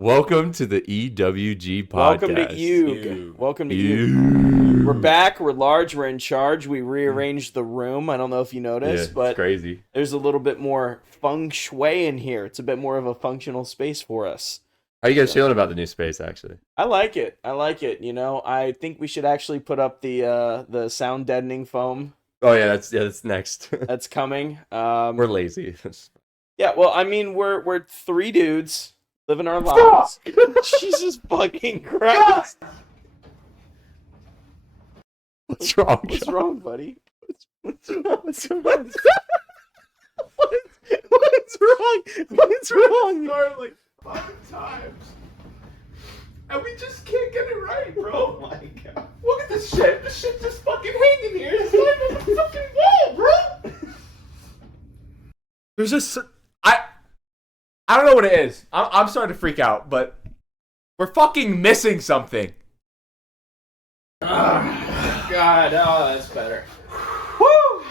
Welcome to the EWG podcast. Welcome to Eug. Welcome to Eug. We're back. We're large. We're in charge. We rearranged the room. I don't know if you noticed, but it's crazy. There's a little bit more feng shui in here. It's a bit more of a functional space for us. How are you guys feeling about the new space, actually? I like it. You know, I think we should actually put up the sound deadening foam. Oh yeah, that's next. That's coming. We're lazy. Yeah, well, I mean, we're three dudes living our lives. Jesus fucking Christ! What's wrong? What's wrong, buddy? What's wrong? What's wrong? What's wrong? Like 5 times. And we just can't get it right, bro. Oh my god. Look at this shit. This shit just fucking hanging here. It's not on the fucking wall, bro. There's just I don't know what it is. I'm starting to freak out, but we're fucking missing something. God, oh, that's better. Woo!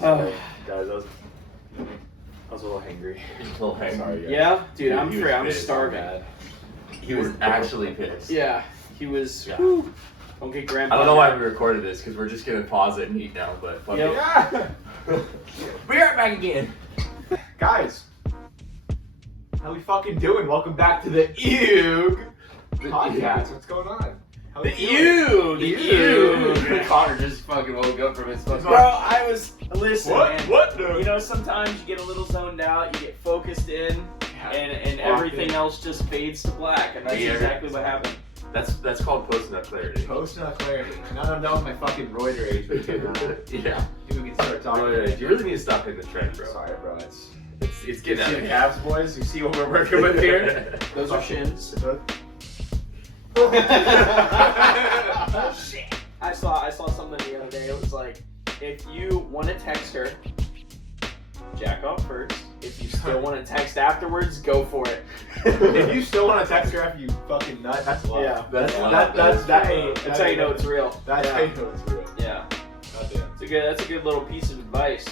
Guys, I was a little hangry. Sorry, guys. Yeah, dude, I'm He was free. I'm pissed. starving. He was actually pissed. Yeah, he was. Yeah. Whew. Don't get grandpa. I don't know why we recorded this because we're just gonna pause it and eat now. But fuck Yep. it. Yeah. Be right back again. Guys, how we fucking doing? Welcome back to the Eug podcast. What's going on? How we feeling? Ew. Connor just fucking woke up from his fucking. Bro, I was listen. What? Man, What? No. You know, sometimes you get a little zoned out, you get focused in, and everything else just fades to black, and that's Yeah. exactly what happened. That's called post-nut clarity. Post-nut clarity. Now that I'm done with my fucking Reuter age, we can, Yeah. we can start talking. You really need to stop hitting the trend, bro. Sorry, bro. It's You getting out see of the hand. Cavs, boys? You see what we're working with here? Those are shins. Oh, shit. I saw something the other day. It was like, if you want to text her, jack off first. If you still want to text afterwards, go for it. If you still want to text her after you fucking nut, that's love. Yeah. That's That's how you know it's real. That's how Yeah. you know it's real. Yeah. Goddamn. That's a good little piece of advice.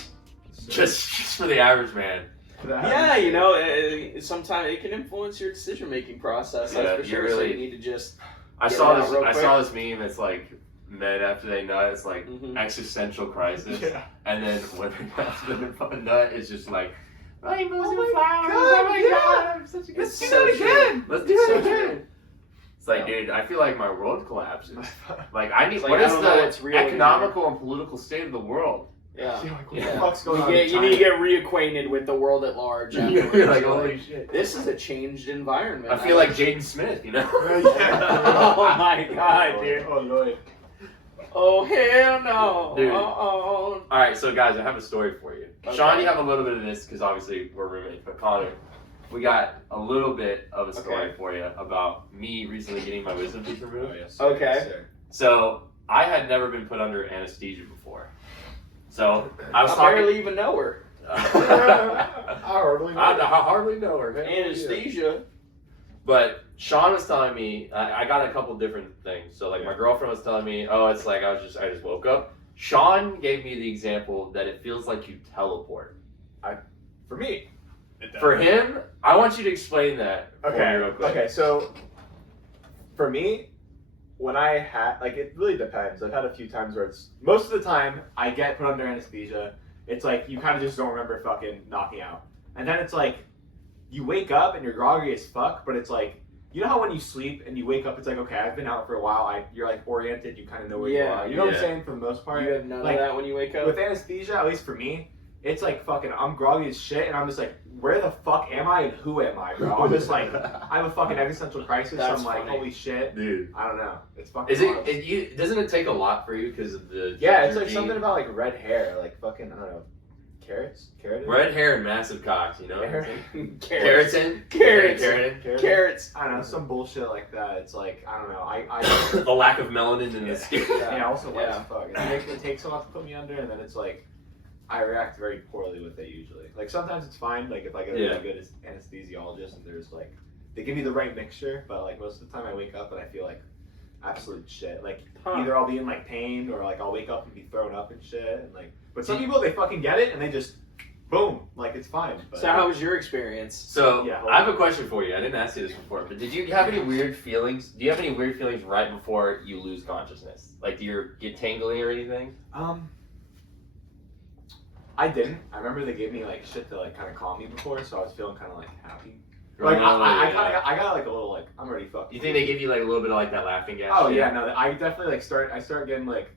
just for the average man. Yeah, you know, sometimes it can influence your decision-making process. Yeah, That's for you sure. So really- you need to just. I Get saw it out this. real I quick. saw this meme. It's like men after they nut. It's like Mhm. existential crisis. Yeah. And then women after they nut, it's just like rainbows Oh and my flowers. God, Oh my yeah. god, I'm such a good. Let's do so that again. Let's do It's that so again. true. It's like, dude, I feel like my world collapses. Like I need. It's like, what I is don't know what's the real economical and political state of the world? Yeah. See, like, what Yeah. the fuck's going You, on? get, in you China? need to get reacquainted with the world at large. You're afterwards. like, You're holy shit. this is a changed environment. I feel like Jaden Smith, you know? Oh my god, dude. Oh Lord. Oh hell no. Dude. Oh. All right, so guys, I have a story for you. Okay. Sean, you have a little bit of this because obviously we're roommates, but Connor, we got a little bit of a story Okay. for you about me recently getting my wisdom teeth removed. Oh, yes, Okay. yes, sir. So I had never been put under anesthesia before. So I was I talking. barely even know her. I hardly know her. Anesthesia. But Sean was telling me I got a couple different things. So like my girlfriend was telling me, oh, it's like I just woke up. Sean gave me the example that it feels like you teleport. For me. For him, I want you to explain that. for me Okay. real quick. Okay. So, for me, when I had it really depends. I've had a few times where it's most of the time I get put under anesthesia. It's like you kind of just don't remember fucking knocking out, and then it's like you wake up and you're groggy as fuck. But it's like you know how when you sleep and you wake up, it's like okay, I've been out for a while. You're like oriented. You kind of know where you Yeah, are. You know what I'm yeah. saying for the most part. You have none Like, of that when you wake up. With anesthesia, at least for me, it's like fucking I'm groggy as shit, and I'm just like, where the fuck am I and who am I, bro? I'm just like, I have a fucking existential crisis. That's I'm like, funny. holy shit. Dude. I don't know. It's fucking. Is it, doesn't it take a lot for you because of the Yeah, it's ginger like gene? something about like red hair, like fucking I don't know, carrots, keratin. Red hair and massive cocks, you know? Carrots. Keratin? Carrots. Keratin? Carrots. I don't know, some bullshit like that. It's like I don't know. I The lack of melanin in the skin. yeah, also white Yeah. as fuck. It takes a lot to put me under, and then it's like I react very poorly with it usually. Like sometimes it's fine. Like if I get a Yeah. really good anesthesiologist and there's like they give me the right mixture, but like most of the time I wake up and I feel like absolute shit. Like either I'll be in like pain or like I'll wake up and be thrown up and shit. And like, but some people they fucking get it and they just boom, like it's fine. But, So how was your experience? So Yeah, I have a question for you. I didn't ask you this before, but did you have any weird feelings? Do you have any weird feelings right before you lose consciousness? Like, do you get tingly or anything? I didn't. I remember they gave me like shit to like kind of calm me before, so I was feeling kind of like happy. Like I got like a little like I'm already fucked. You think they give you like a little bit of like that laughing gas? Oh shit? yeah, no, I definitely like start getting like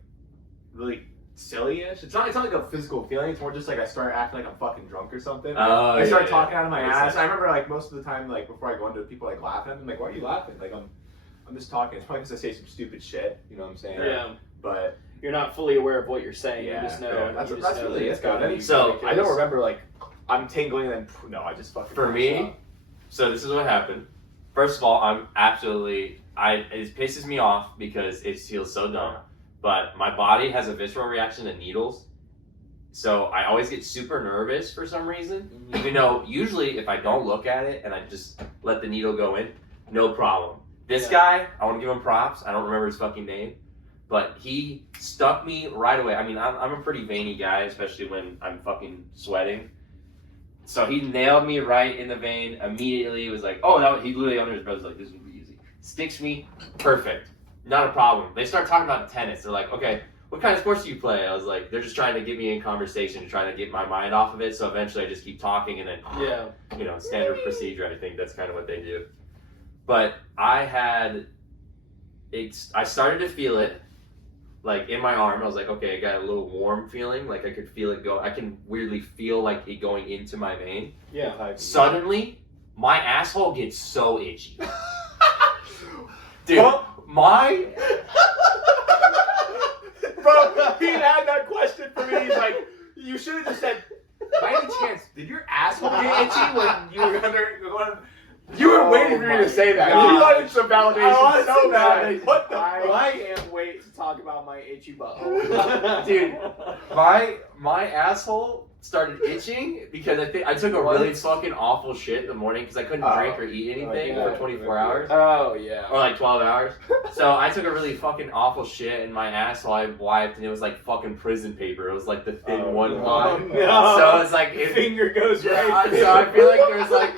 really silly-ish. It's not like a physical feeling. It's more just like I start acting like I'm fucking drunk or something. Oh, I start yeah, talking out of my Makes ass. sense. I remember like most of the time, like before I go into it, people like laughing. I'm like, why are you laughing? Like I'm just talking. It's probably because I say some stupid shit. You know what I'm saying? Yeah. But You're not fully aware of what you're saying. yeah, you just know. yeah, that's you just that's know really that it. it's gotta be So, I don't ridiculous. remember like I'm tingling and then no, I just fucking. For me, so this is what happened. First of all, I'm absolutely it pisses me off because it feels so dumb. But my body has a visceral reaction to needles. So I always get super nervous for some reason. Even though usually if I don't look at it and I just let the needle go in, no problem. This guy, I want to give him props. I don't remember his fucking name. But he stuck me right away. I mean, I'm a pretty veiny guy, especially when I'm fucking sweating. So he nailed me right in the vein immediately. He was like, oh, he literally under his breath was like, this is gonna be easy. Sticks me, perfect. Not a problem. They start talking about tennis. They're like, okay, what kind of sports do you play? I was like, they're just trying to get me in conversation, trying to get my mind off of it. So eventually I just keep talking and then, standard procedure. I think that's kind of what they do. But I started to feel it. Like in my arm, I was like, okay, I got a little warm feeling. Like I could feel it go. I can weirdly feel like it going into my vein. Yeah. Suddenly, my asshole gets so itchy. Dude, Huh? my Bro, he had that question for me. He's like, you should have just said, by any chance, did your asshole get itchy when you were going? You were waiting for me to say that. God. You wanted some validation I wanted so some bad. validation. What the I fuck? can't wait to talk about my itchy butthole. Dude, my asshole started itching because I took a really fucking awful shit in the morning because I couldn't drink or eat anything yeah. for 24 hours. Oh yeah. Or like 12 hours. So I took a really fucking awful shit in my asshole. I wiped and it was like fucking prison paper. It was like the thin Oh, one no. line. No. So it's like Finger goes right. Yeah, through. so I feel like there's like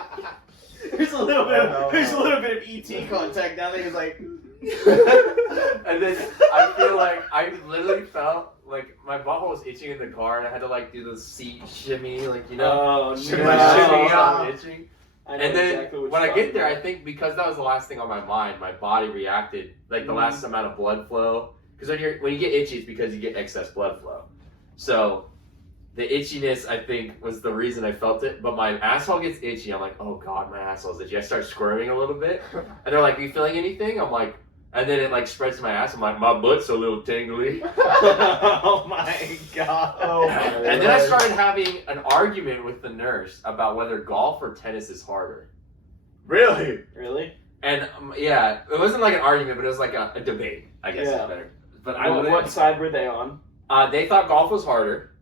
There's a little bit. Oh, no. There's a little bit of ET contact down there. He's like. and then I feel like I literally felt like my butthole was itching in the car and I had to like do the seat shimmy, like Oh shimmy, no. shimmy out itching. I know And then exactly what when you're I get talking there, I about. think because that was the last thing on my mind, my body reacted like the last amount of blood flow. Because when you get itchy, it's because you get excess blood flow. So the itchiness, I think, was the reason I felt it. But my asshole gets itchy. I'm like, oh god, my asshole's itchy. I start squirming a little bit, and they're like, are you feeling anything? I'm like, and then it like spreads to my ass. I'm like, my butt's a little tingly. Oh my god. Oh my And then I started having an argument with the nurse about whether golf or tennis is harder. Really? Really? And yeah, it wasn't like an argument, but it was like a debate. I guess Yeah. it's better. But What side were they on? they thought golf was harder.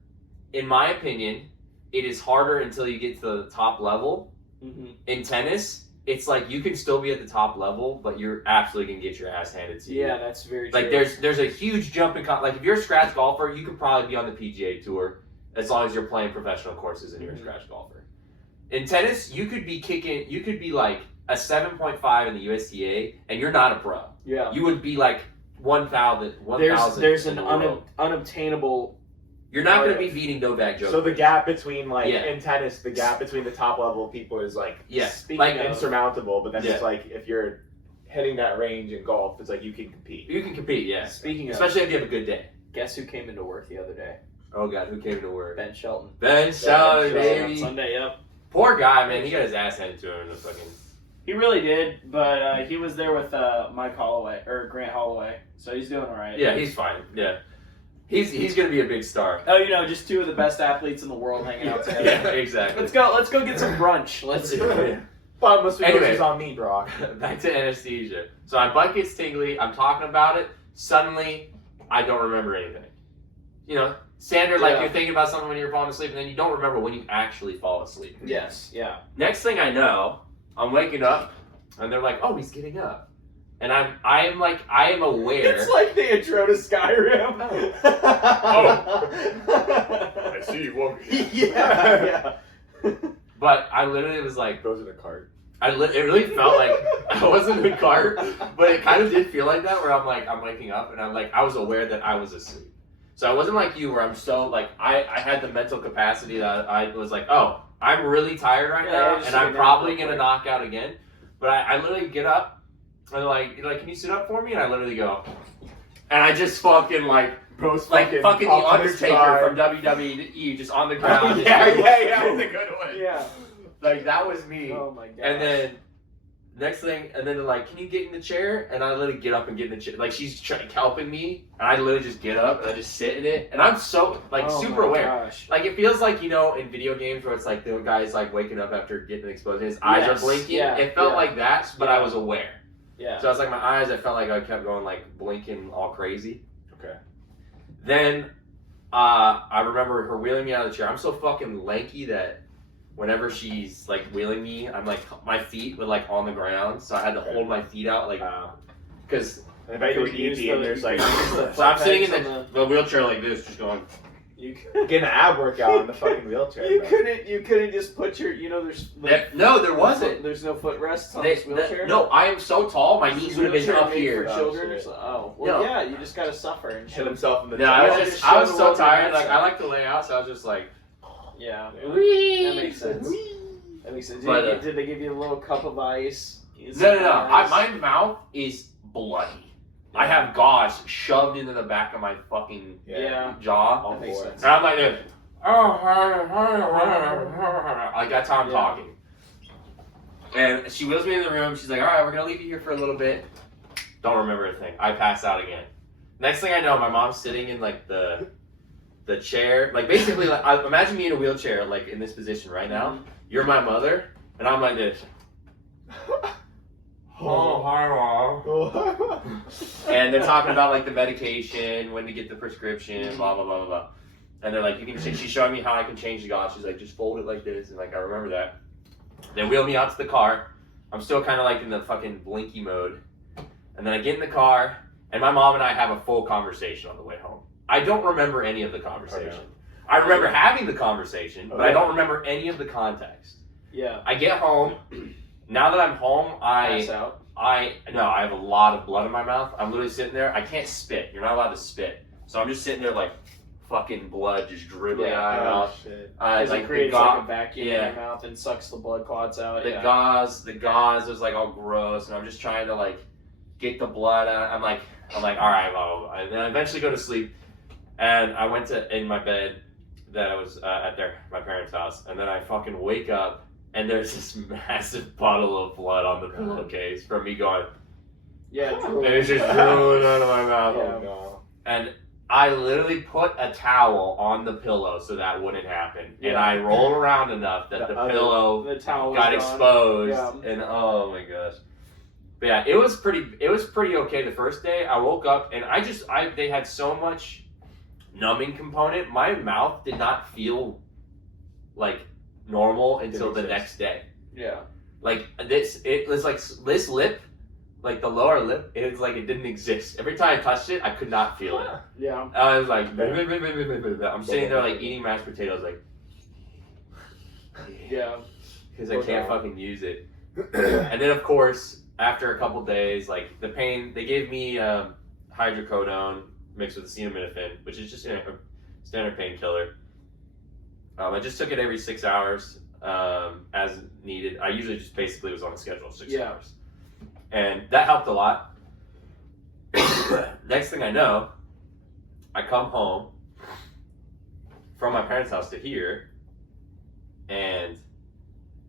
In my opinion, it is harder until you get to the top level. Mm-hmm. In tennis, it's like you can still be at the top level, but you're absolutely gonna get your ass handed to you. Yeah, that's very Like true. there's a huge jump in like if you're a scratch golfer, you could probably be on the PGA tour as long as you're playing professional courses and you're a scratch golfer. In tennis, you could be like a 7.5 in the USTA and you're not a pro. Yeah. You would be like 1,000. There's in an the world. unobtainable. You're not going to be beating Novak Djokovic. So the gap between like Yeah. in tennis, the gap between the top level people is like Speaking Like, of, insurmountable. But then Yeah. it's like if you're hitting that range in golf, it's like you can compete. you can compete, yeah. Speaking of, Especially if you have a good day. guess who came into work the other day? Oh god, who came to work? Ben Shelton. Ben Shelton, Shelton. baby. Sunday, yep. Poor guy, man. He got his ass handed to him in the fucking. He really did, but he was there with Mike Holloway or Grant Holloway, so he's doing all right. Yeah, he's fine. Yeah, he's gonna be a big star. Oh, just two of the best athletes in the world hanging out together. Yeah, exactly. Let's go get some brunch. Let's Yeah. But most of Anyway. is on me, Brock. Back to anesthesia. So my butt gets tingly. I'm talking about it. Suddenly, I don't remember anything. Standard, like Yeah. you're thinking about something when you're falling asleep, and then you don't remember when you actually fall asleep. Yes, yeah. Next thing I know, I'm waking up, and they're like, "Oh, he's getting up," and I am aware. It's like the intro to Skyrim. I see you woke. yeah. But I literally was like, Goes in a cart. it really felt like I wasn't in a cart, but it kind of did feel like that, where I'm waking up and I was aware that I was asleep. So I wasn't like you, where I'm so like, I had the mental capacity that I was like, oh, I'm really tired right now, and I'm probably gonna knock out again. But I literally get up, and they're like, can you sit up for me? And I literally go, and I just fucking Bro's fucking the Optimus Undertaker Prime. from WWE, just on the ground. yeah, it's a good one. Yeah. Like, that was me. Oh my god. And then next thing, and then they're like, can you get in the chair? And I literally get up and get in the chair. Like, she's helping me, and I literally just get up and I just sit in it. And I'm so super aware. Gosh. Like, it feels like, in video games where it's like the guy's like waking up after getting exposed, his eyes are blinking. Yeah, It felt like that, but I was aware. Yeah. So I was like, my eyes, I felt like I kept going blinking all crazy. Okay. Then I remember her wheeling me out of the chair. I'm so fucking lanky that whenever she's wheeling me, I'm my feet were on the ground, so I had to hold my feet out because I bet you were easy and there's so I'm sitting in the wheelchair like this, just going. You getting an ab workout in the fucking wheelchair. You bro. couldn't just put your there's No, there wasn't. There's no footrests on this wheelchair. No, I am so tall, my knees would have been up Made here. for children or shit. something. Oh, well, No. yeah, you just gotta suffer and Hit shit. himself in the No, I chest. was just I was show so the world tired. your I like to lay out, so I was just like. Yeah, Whee! that makes sense. That makes sense. But, Did they give you a little cup of ice? No. My mouth is bloody. I have gauze shoved into the back of my fucking Yeah. jaw. That makes sense. And I'm like this. Like that's how I'm talking. And she wheels me in the room. She's like, all right, we're going to leave you here for a little bit. Don't remember a thing. I pass out again. Next thing I know, my mom's sitting in the chair. Basically, imagine me in a wheelchair, in this position right now. You're my mother. And I'm like this. Oh, hi, Mom. And they're talking about the medication, when to get the prescription, blah blah blah blah blah. And they're like, she's showing me how I can change the gauze. She's like, just fold it like this, and I remember that. They wheel me out to the car. I'm still kind of in the fucking blinky mode. And then I get in the car, and my mom and I have a full conversation on the way home. I don't remember any of the conversation. I remember having the conversation, but I don't remember any of the context. Yeah. I get home. Now that I'm home, Pass out. I have a lot of blood in my mouth. I'm literally sitting there. I can't spit. You're not allowed to spit. So I'm just sitting there fucking blood just dribbling out of my mouth. Shit. Because it creates a vacuum in yeah. your mouth and sucks the blood clots out. The gauze was all gross, and I'm just trying to get the blood out. I'm like, all right, well, and then I eventually go to sleep, and I went in my bed that I was at my parents' house, and then I fucking wake up. And there's this massive puddle of blood on the pillowcase from me going. Yeah. And it's just drooling out of my mouth. Yeah. No. And I literally put a towel on the pillow so that wouldn't happen. And Yeah. I rolled around enough that the pillow The towel got was gone. exposed. Yeah. And oh my gosh. But yeah, it was pretty okay the first day. I woke up and they had so much numbing component. My mouth did not feel normal until the next day. Yeah. It was this lip, the lower lip, it was it didn't exist. Every time I touched it, I could not feel it. Yeah. I was like, I'm sitting there eating mashed potatoes Yeah. because I can't fucking use it. And then of course, after a couple days, the pain, they gave me hydrocodone mixed with acetaminophen, which is just a standard painkiller. I just took it every 6 hours as needed. I usually just basically was on a schedule of 6 hours. And that helped a lot. Next thing I know, I come home from my parents' house to here, and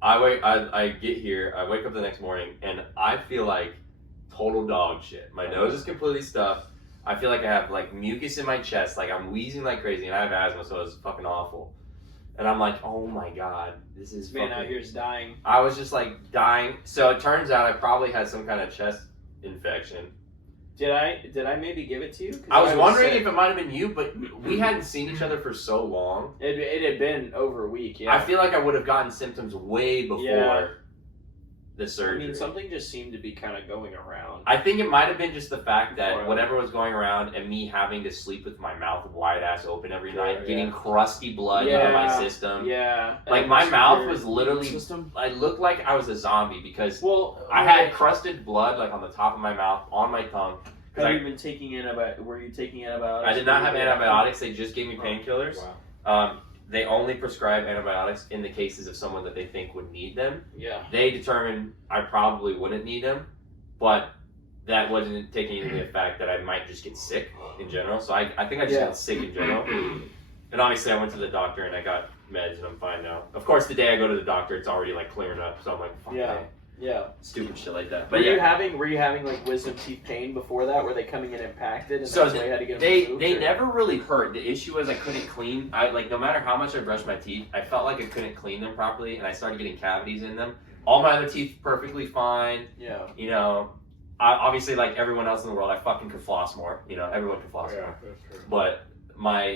I get here, I wake up the next morning, and I feel like total dog shit. My nose is completely stuffed. I feel like I have mucus in my chest, I'm wheezing like crazy, and I have asthma, so it's fucking awful. And I'm like, oh my god, this is Man fucking... out here's dying. I was just dying. So it turns out I probably had some kind of chest infection. Did I maybe give it to you? 'Cause I was wondering sick. if it might have been you, but we hadn't seen each other for so long. It had been over a week. Yeah. I feel like I would have gotten symptoms way before. Yeah. the I surgery. mean, something just seemed to be kind of going around. I think it might have been just the fact that Right. whatever was going around and me having to sleep with my mouth wide ass open every Sure, night, yeah. getting crusty blood into my Yeah. system. Yeah. Like, And my your mouth was immune literally- System? I looked like I was a zombie because Well, I had crusted blood like on the top of my mouth, on my tongue. 'Cause Have I, you been taking antibiotics? Were you taking antibiotics? I did not have antibiotics. They just gave me Oh, painkillers. Wow. They only prescribe antibiotics in the cases of someone that they think would need them. Yeah. They determined I probably wouldn't need them, but that wasn't taking into the fact that I might just get sick in general. So I think I just Yeah. got sick in general. And obviously I went to the doctor and I got meds and I'm fine now. Of course, the day I go to the doctor, it's already like clearing up. So I'm like, fuck Yeah. man. Yeah. Stupid shit like that. Were But you yeah, having like wisdom teeth pain before that? Were they coming in impacted and So that's why you had to get them removed, they or- never really hurt. The issue was I couldn't clean. I like no matter how much I brushed my teeth, I felt like I couldn't clean them properly, and I started getting cavities in them. All my other teeth perfectly fine. Yeah. You know, I, obviously like everyone else in the world, I fucking could floss more. You know, everyone could floss more. that's true. But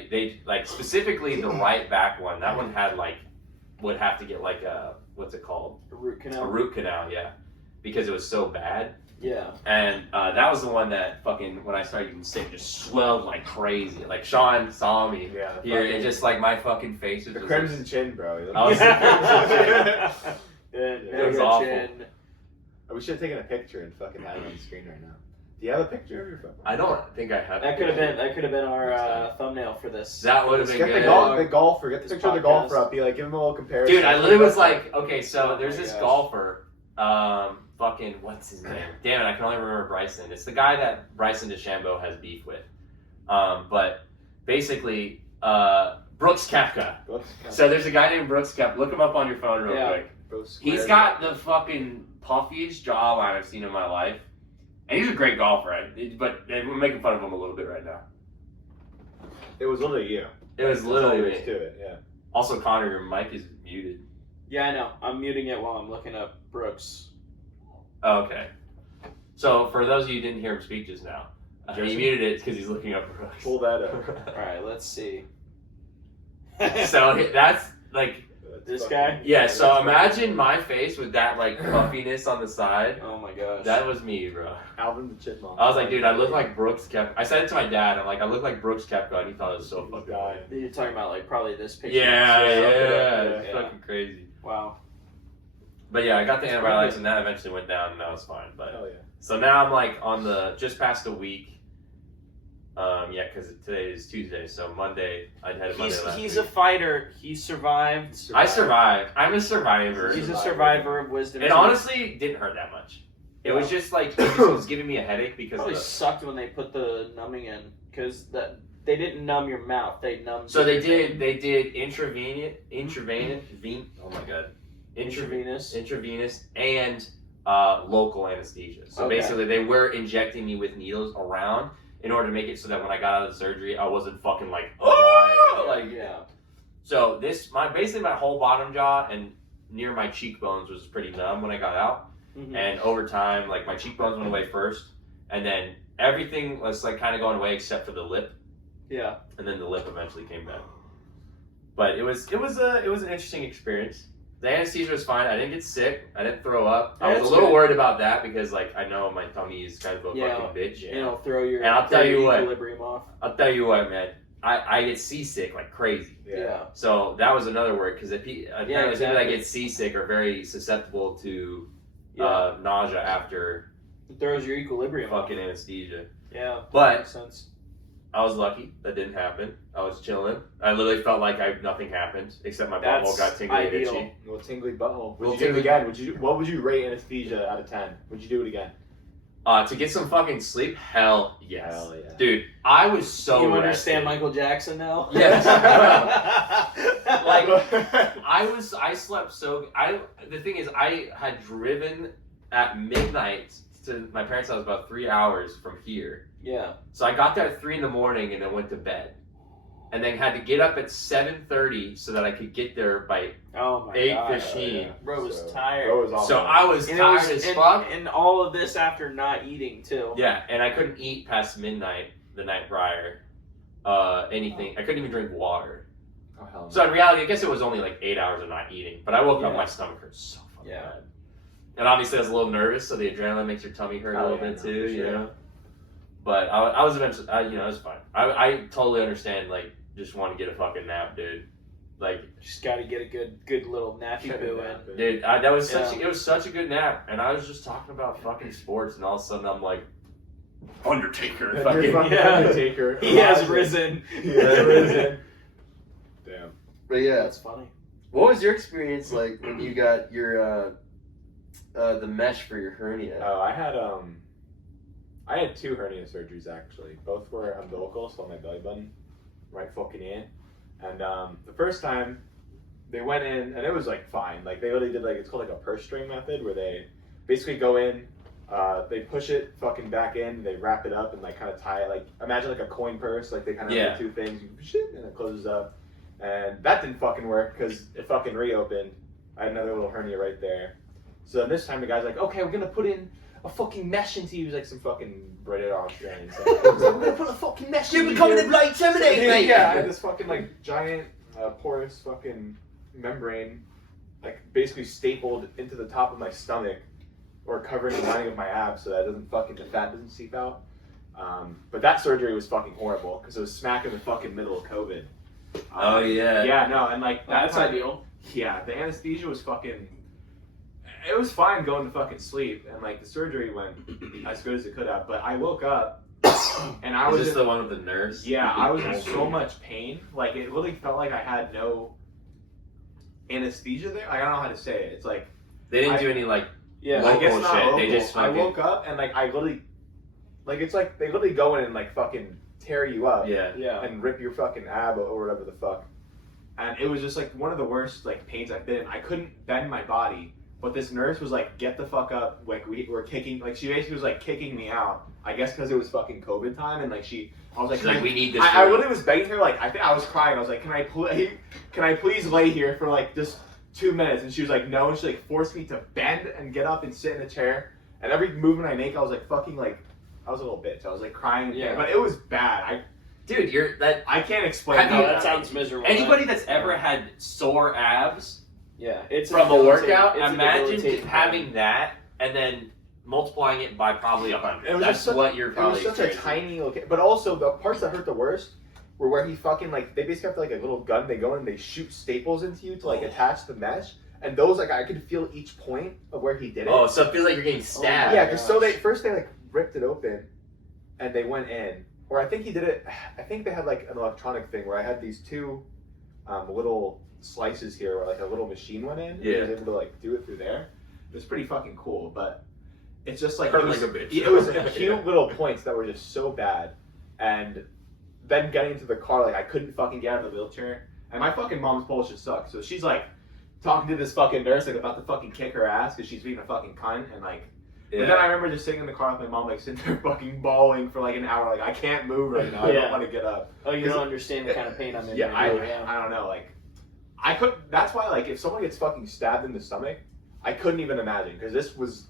they like specifically the right back one. That one had like would have to get like a what's it called? A root A canal. root canal. Yeah, because it was so bad. Yeah. And that was the one that fucking, when I started getting sick, just swelled like crazy. Like, Sean saw me Yeah. here, and just like my fucking face was The just crimson chin, bro. I was- Yeah, It was your awful. chin. We should have taken a picture and fucking had it on the screen right now. Do you have a picture of your phone? I don't think I have. That could have been our thumbnail for this. That would have Let's been get good. the golfer. Get the This picture of the podcast. golfer up. Be like, give him a little comparison. Dude, I literally was like, okay, so Oh there's my this gosh. golfer, fucking, what's his name? Damn it, I can only remember Bryson. It's the guy that Bryson DeChambeau has beef with. But basically, Brooks Koepka. So there's a guy named Brooks Koepka. Look him up on your phone real Yeah. quick. He's got the fucking puffiest jawline I've seen in my life. And he's a great golfer, but we're making fun of him a little bit right now. It was literally you. It was That's all literally there me. is to it. Yeah. Also, Connor, your mic is muted. Yeah, I know. I'm muting it while I'm looking up Brooks. Oh, okay. So, for those of you who didn't hear him speak just now, he Jesse? muted it because he's looking up Brooks. Pull that up. All right, let's see. So, that's like, This guy? yeah, so imagine my face with that, like, puffiness on the side. Oh my gosh. That was me, bro. Alvin the Chipmunk. I was like, dude, I look like Brooks Koepka. I said it to my dad. I'm like, I look like Brooks Koepka, and he thought it was so fucking funny. You're talking about like probably this picture. Yeah, Yeah, it's yeah. fucking crazy. Wow. But yeah, I got the antibiotics, and that eventually went down, and that was fine. But Hell yeah. so now I'm like on the just past a week. Yeah, because today is Tuesday, so Monday I had a Monday last He's week. a fighter. He survived. I survived. I'm a survivor. He's a survivor of wisdom. It teeth. honestly didn't hurt that much. It was just like it was giving me a headache because Probably of the, sucked when they put the numbing in because they didn't numb your mouth. They numbed. so they your did vein. intravenous oh my god Intravenous. intravenous and local anesthesia. So Okay. basically they were injecting me with needles around in order to make it so that when I got out of the surgery I wasn't fucking like oh like Yeah. So basically my whole bottom jaw and near my cheekbones was pretty numb when I got out. Mhm. And over time, like my cheekbones went away first, and then everything was like kind of going away except for the lip, Yeah. and then the lip eventually came back. But it was an interesting experience. The anesthesia was fine. I didn't get sick. I didn't throw up. I was That's a little good. worried about that because like I know my tummy is kind of a Yeah. fucking bitch. You know, throw your, And I'll tell throw you your what. equilibrium off. I'll tell you what, man. I get seasick like crazy. Yeah. So that was another word because apparently people that exactly. get seasick are very susceptible to Yeah. nausea after It throws your equilibrium off. fucking anesthesia. Yeah. But Makes sense. I was lucky that didn't happen. I was chilling. I literally felt like nothing happened except my butthole That's got tingly and ideal. itchy. Little tingly butthole. Little Would you do tingly- it again? What would you rate anesthesia out of 10? Would you do it again? To get some fucking sleep, hell yes. Hell yeah. Dude, I was so you understand rested. Michael Jackson now? Yes. like, I slept so. The thing is, I had driven at midnight to my parents' house about 3 hours from here. yeah. So I got there at 3 in the morning and then went to bed, and then had to get up at 7:30 so that I could get there by. Oh my 8:15. god. Bro was So, tired. Bro was off So it. I was And it tired was- as and, fuck. and all of this after not eating too. Yeah, and I couldn't eat past midnight the night prior. Anything. I couldn't even drink water. Oh, hell no. So in reality, I guess it was only like 8 hours of not eating. But I woke up, Yeah. my stomach hurt so fucking Yeah. bad. And obviously I was a little nervous, so the adrenaline makes your tummy hurt a little bit too, you know. But I was eventually, you know, it was fine. I totally understand, like, just want to get a fucking nap, dude. Like, Just got to get a good little nappy poo in. dude, that was it was such a good nap, and I was just talking about fucking sports, and all of a sudden I'm like, Undertaker, You're fucking. fucking Yeah. Undertaker. He has risen. He has risen. Damn. But yeah, That's funny. what was your experience like when you got your the mesh for your hernia? Oh, I had 2 hernia surgeries actually. Both were umbilical, so on my belly button, right fucking in. And the first time they went in, and it was like fine. Like they literally did like, it's called like a purse string method, where they basically go in, they push it fucking back in, they wrap it up and like kind of tie it. Like imagine like a coin purse. Like they kind of Yeah. have the 2 things, you push it and it closes up. And that didn't fucking work because it fucking reopened. I had another little hernia right there. So then this time the guy's like, okay, we're gonna put in a fucking mesh into you. He was like some fucking British Australian. So we're gonna put a fucking mesh in you. Bloody Terminator, mate! Yeah, I had this fucking like giant porous fucking membrane, like basically stapled into the top of my stomach, or covering the lining of my abs so that the fat doesn't seep out. But that surgery was fucking horrible because it was smack in the fucking middle of COVID. Oh yeah. Yeah, no, and like That's time- ideal. Yeah, the anesthesia was fucking. It was fine going to fucking sleep, and like the surgery went as good as it could have. But I woke up, and I Was was this in, the one with the nurse? yeah, I was in so much pain. Like it really felt like I had no anesthesia there. I don't know how to say it. It's like They didn't I- do any like. Yeah. Local it's not shit, local. they just I fucking- woke up and like I literally, like it's like they literally go in and like fucking tear you up. Yeah. Yeah. And rip your fucking ab or whatever the fuck. And it was just like one of the worst like pains I've been in. I couldn't bend my body, but this nurse was like, "Get the fuck up!" Like we were kicking, like she basically was like kicking me out. I guess because it was fucking COVID time, and like I was like, She's like, we need this. I room." literally was begging her, like I think I was crying. I was like, can I please lay here for like just 2 minutes? And she was like, no. And she like forced me to bend and get up and sit in a chair. And every movement I make, I was like fucking like, I was a little bitch. I was like crying. Yeah. But it was bad. Dude, you're that. I can't explain. Have No, you- how that sounds miserable. Anybody that's ever had sore abs Yeah. It's from a debilitating- workout, it's a imagine debilitating having pain. that and then multiplying it by probably 100. It was That's just such- what you're It probably. was such a experiencing. tiny little. But also the parts that hurt the worst were where he fucking like they basically have like a little gun. They go in, they shoot staples into you to like attach the mesh. And those like I could feel each point of where he did it. Oh, so it feels like you're getting stabbed. Yeah, because so they like ripped it open, and they went in. Or I think he did it. I think they had like an electronic thing where I had these 2 little slices here, where like a little machine went in. And I was able to like do it through there. It was pretty fucking cool, but it's just like Hurt it was, like a bitch. It was a cute little points that were just so bad, and then getting into the car, like I couldn't fucking get out of the wheelchair, and my fucking mom's Polish just sucks. So she's like talking to this fucking nurse, like about to fucking kick her ass because she's being a fucking cunt, and like. But then I remember just sitting in the car with my mom, like sitting there fucking bawling for like an hour, like I can't move right now. I Yeah. don't want to get up. Oh, you don't understand the kind of pain I'm in. Yeah, right now, I don't know. Like, I could. That's why, like, if someone gets fucking stabbed in the stomach, I couldn't even imagine because this was,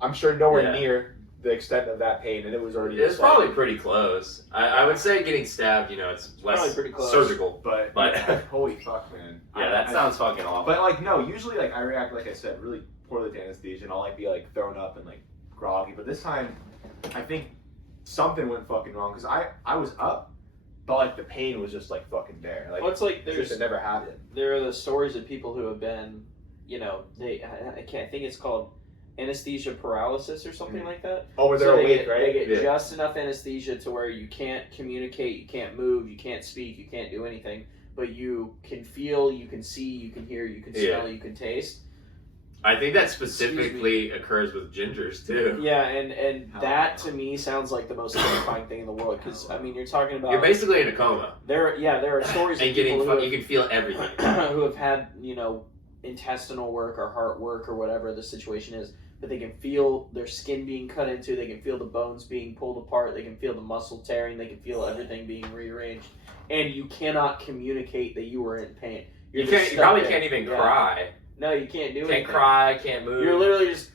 I'm sure, nowhere Yeah. near the extent of that pain, and it was already. It's just, like- probably pretty close. I would say getting stabbed, you know, it's Probably less pretty close. surgical. But But- yeah, holy fuck, man. Yeah, that I- sounds fucking awful. But like, no. Usually, like, I react like I said, really poorly to anesthesia, and I'll like be like thrown up and like groggy. But this time, I think something went fucking wrong because I was up, but like the pain was just like fucking there. Like, Well, it's like as if there's it never happened. there are the stories of people who have been, you know, I think it's called anesthesia paralysis or something like that. Oh, where they're So they awake, get, right? They get Yeah. just enough anesthesia to where you can't communicate, you can't move, you can't speak, you can't do anything, but you can feel, you can see, you can hear, you can Yeah. smell, you can taste. I think that specifically occurs with gingers too. Yeah, and Hell that no. to me sounds like the most terrifying thing in the world because I mean you're talking about You're basically in a coma there are stories and of getting people who you can feel everything. who have had, you know, intestinal work or heart work or whatever the situation is, but they can feel their skin being cut into, they can feel the bones being pulled apart, they can feel the muscle tearing, they can feel everything being rearranged, and you cannot communicate that you were in pain. You just can't. You stuck probably there. can't even Yeah. cry. No, you can't do Can't anything. cry. Can't move. You're literally just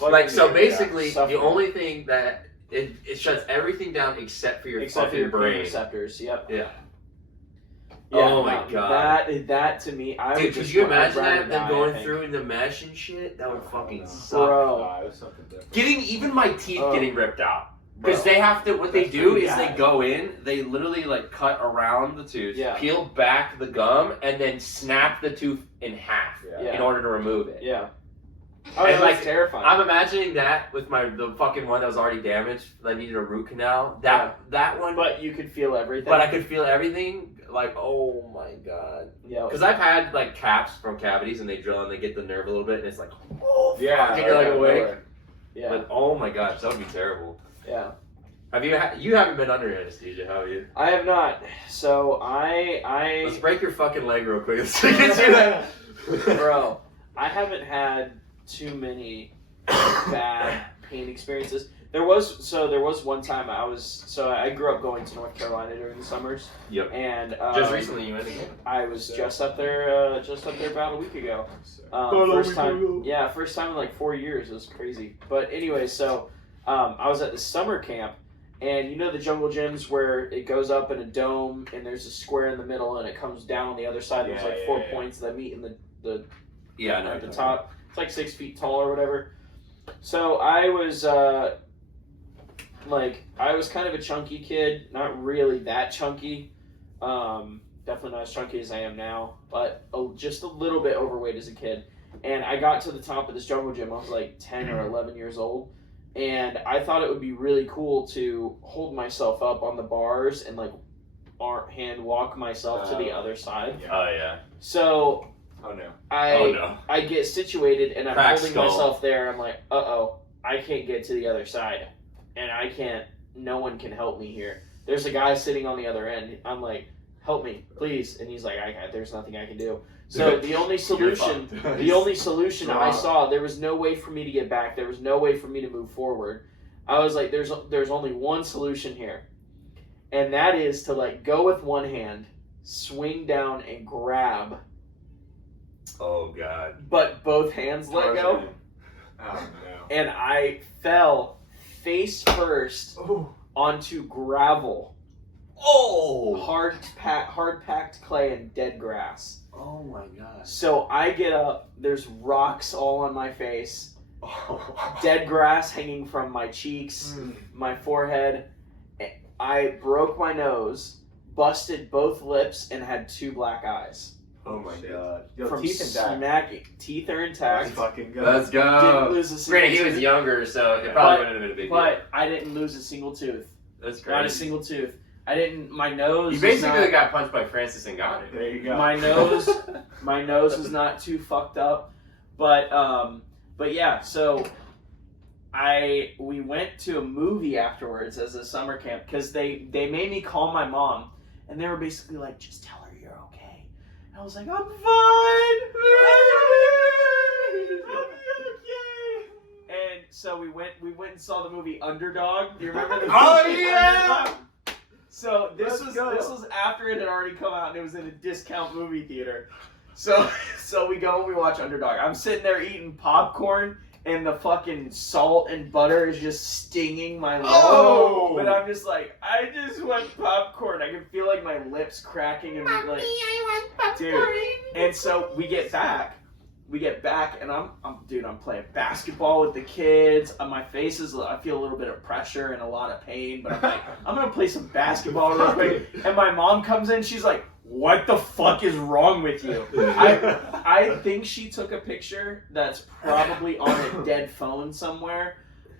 like so. Basically, the suffering. only thing that it shuts everything down except for your except for fucking your brain brain. receptors. Yep. Yeah. Oh my God. That to me, I Dude, would could just you I'd imagine rather that? Them die, I going think. through in the mesh and shit? That would fucking no. suck. Bro. It was something different. Getting even my teeth Oh. getting ripped out. Because Bro. they have to, what they That's do pretty is they bad. go in, they literally like cut around the tooth, Yeah. peel back the gum, and then snap the tooth in half Yeah. in order to remove it. Yeah. Oh, And, yeah, like, that's terrifying. I'm imagining that with the fucking one that was already damaged, that needed a root canal. That one, But you could feel everything. but I could feel everything. Like, oh my God. Yeah. Because I've had like caps from cavities, and they drill and they get the nerve a little bit, and it's like, oh, Yeah. fuck, and you're like I awake. know. Yeah. But oh my gosh, that would be terrible. Yeah. Have you? You haven't been under anesthesia, have you? I have not. So I Let's break your fucking leg real quick. Let's get through that. bro, I haven't had too many bad pain experiences. There was one time I grew up going to North Carolina during the summers. Yep. And Just recently you went again. I was just up there about a week ago. First time in like 4 years. It was crazy. But anyway, so I was at the summer camp, and you know the jungle gyms where it goes up in a dome and there's a square in the middle and it comes down on the other side. There's like four points that meet in the Yeah, I know. at the top. It's like 6 feet tall or whatever. So I was I was kind of a chunky kid, not really that chunky. Definitely not as chunky as I am now, but just a little bit overweight as a kid. And I got to the top of this jungle gym. I was like 10 or 11 years old. And I thought it would be really cool to hold myself up on the bars and like hand walk myself to the other side. Oh yeah. So Oh no. I get situated and I'm Crack holding skull. myself there. I'm like, I can't get to the other side. And no one can help me here. There's a guy sitting on the other end. I'm like, help me, please. And he's like, there's nothing I can do. So the only solution I saw, there was no way for me to get back. There was no way for me to move forward. I was like, there's only one solution here. And that is to like go with one hand, swing down and grab, Oh God. but both hands let go. Oh no. And I fell face first onto gravel, Oh. hard packed clay and dead grass. Oh my God. So I get up, there's rocks all on my face, dead grass hanging from my cheeks, my forehead. I broke my nose, busted both lips, and had 2 black eyes. Oh my God. Yo, From teeth intact. smacking. Teeth are intact. That's fucking good. Let's Didn't go. lose a single Granted, he was tooth. younger, so it Yeah. probably wouldn't have been a big deal. But I didn't lose a single tooth. That's Not a crazy. single tooth. I didn't. My nose. You is basically not- got punched by Francis Ngannou. There you go. My nose. My nose is not too fucked up, but yeah. So we went to a movie afterwards as a summer camp because they made me call my mom, and they were basically like, just tell her you're okay. And I was like, I'm fine. I'll be okay. And so we went and saw the movie Underdog. Do you remember the Oh, movie yeah! Underdog? So this Let's go. was after it had already come out and it was in a discount movie theater. So we go and we watch Underdog. I'm sitting there eating popcorn and the fucking salt and butter is just stinging my lips. Oh! But I'm just like, I just want popcorn. I can feel like my lips cracking and like, I want dude. And so we get back and I'm playing basketball with the kids. My face is, I feel a little bit of pressure and a lot of pain, but I'm like, I'm gonna play some basketball real quick. And my mom comes in, she's like, what the fuck is wrong with you? I think she took a picture that's probably on a dead phone somewhere.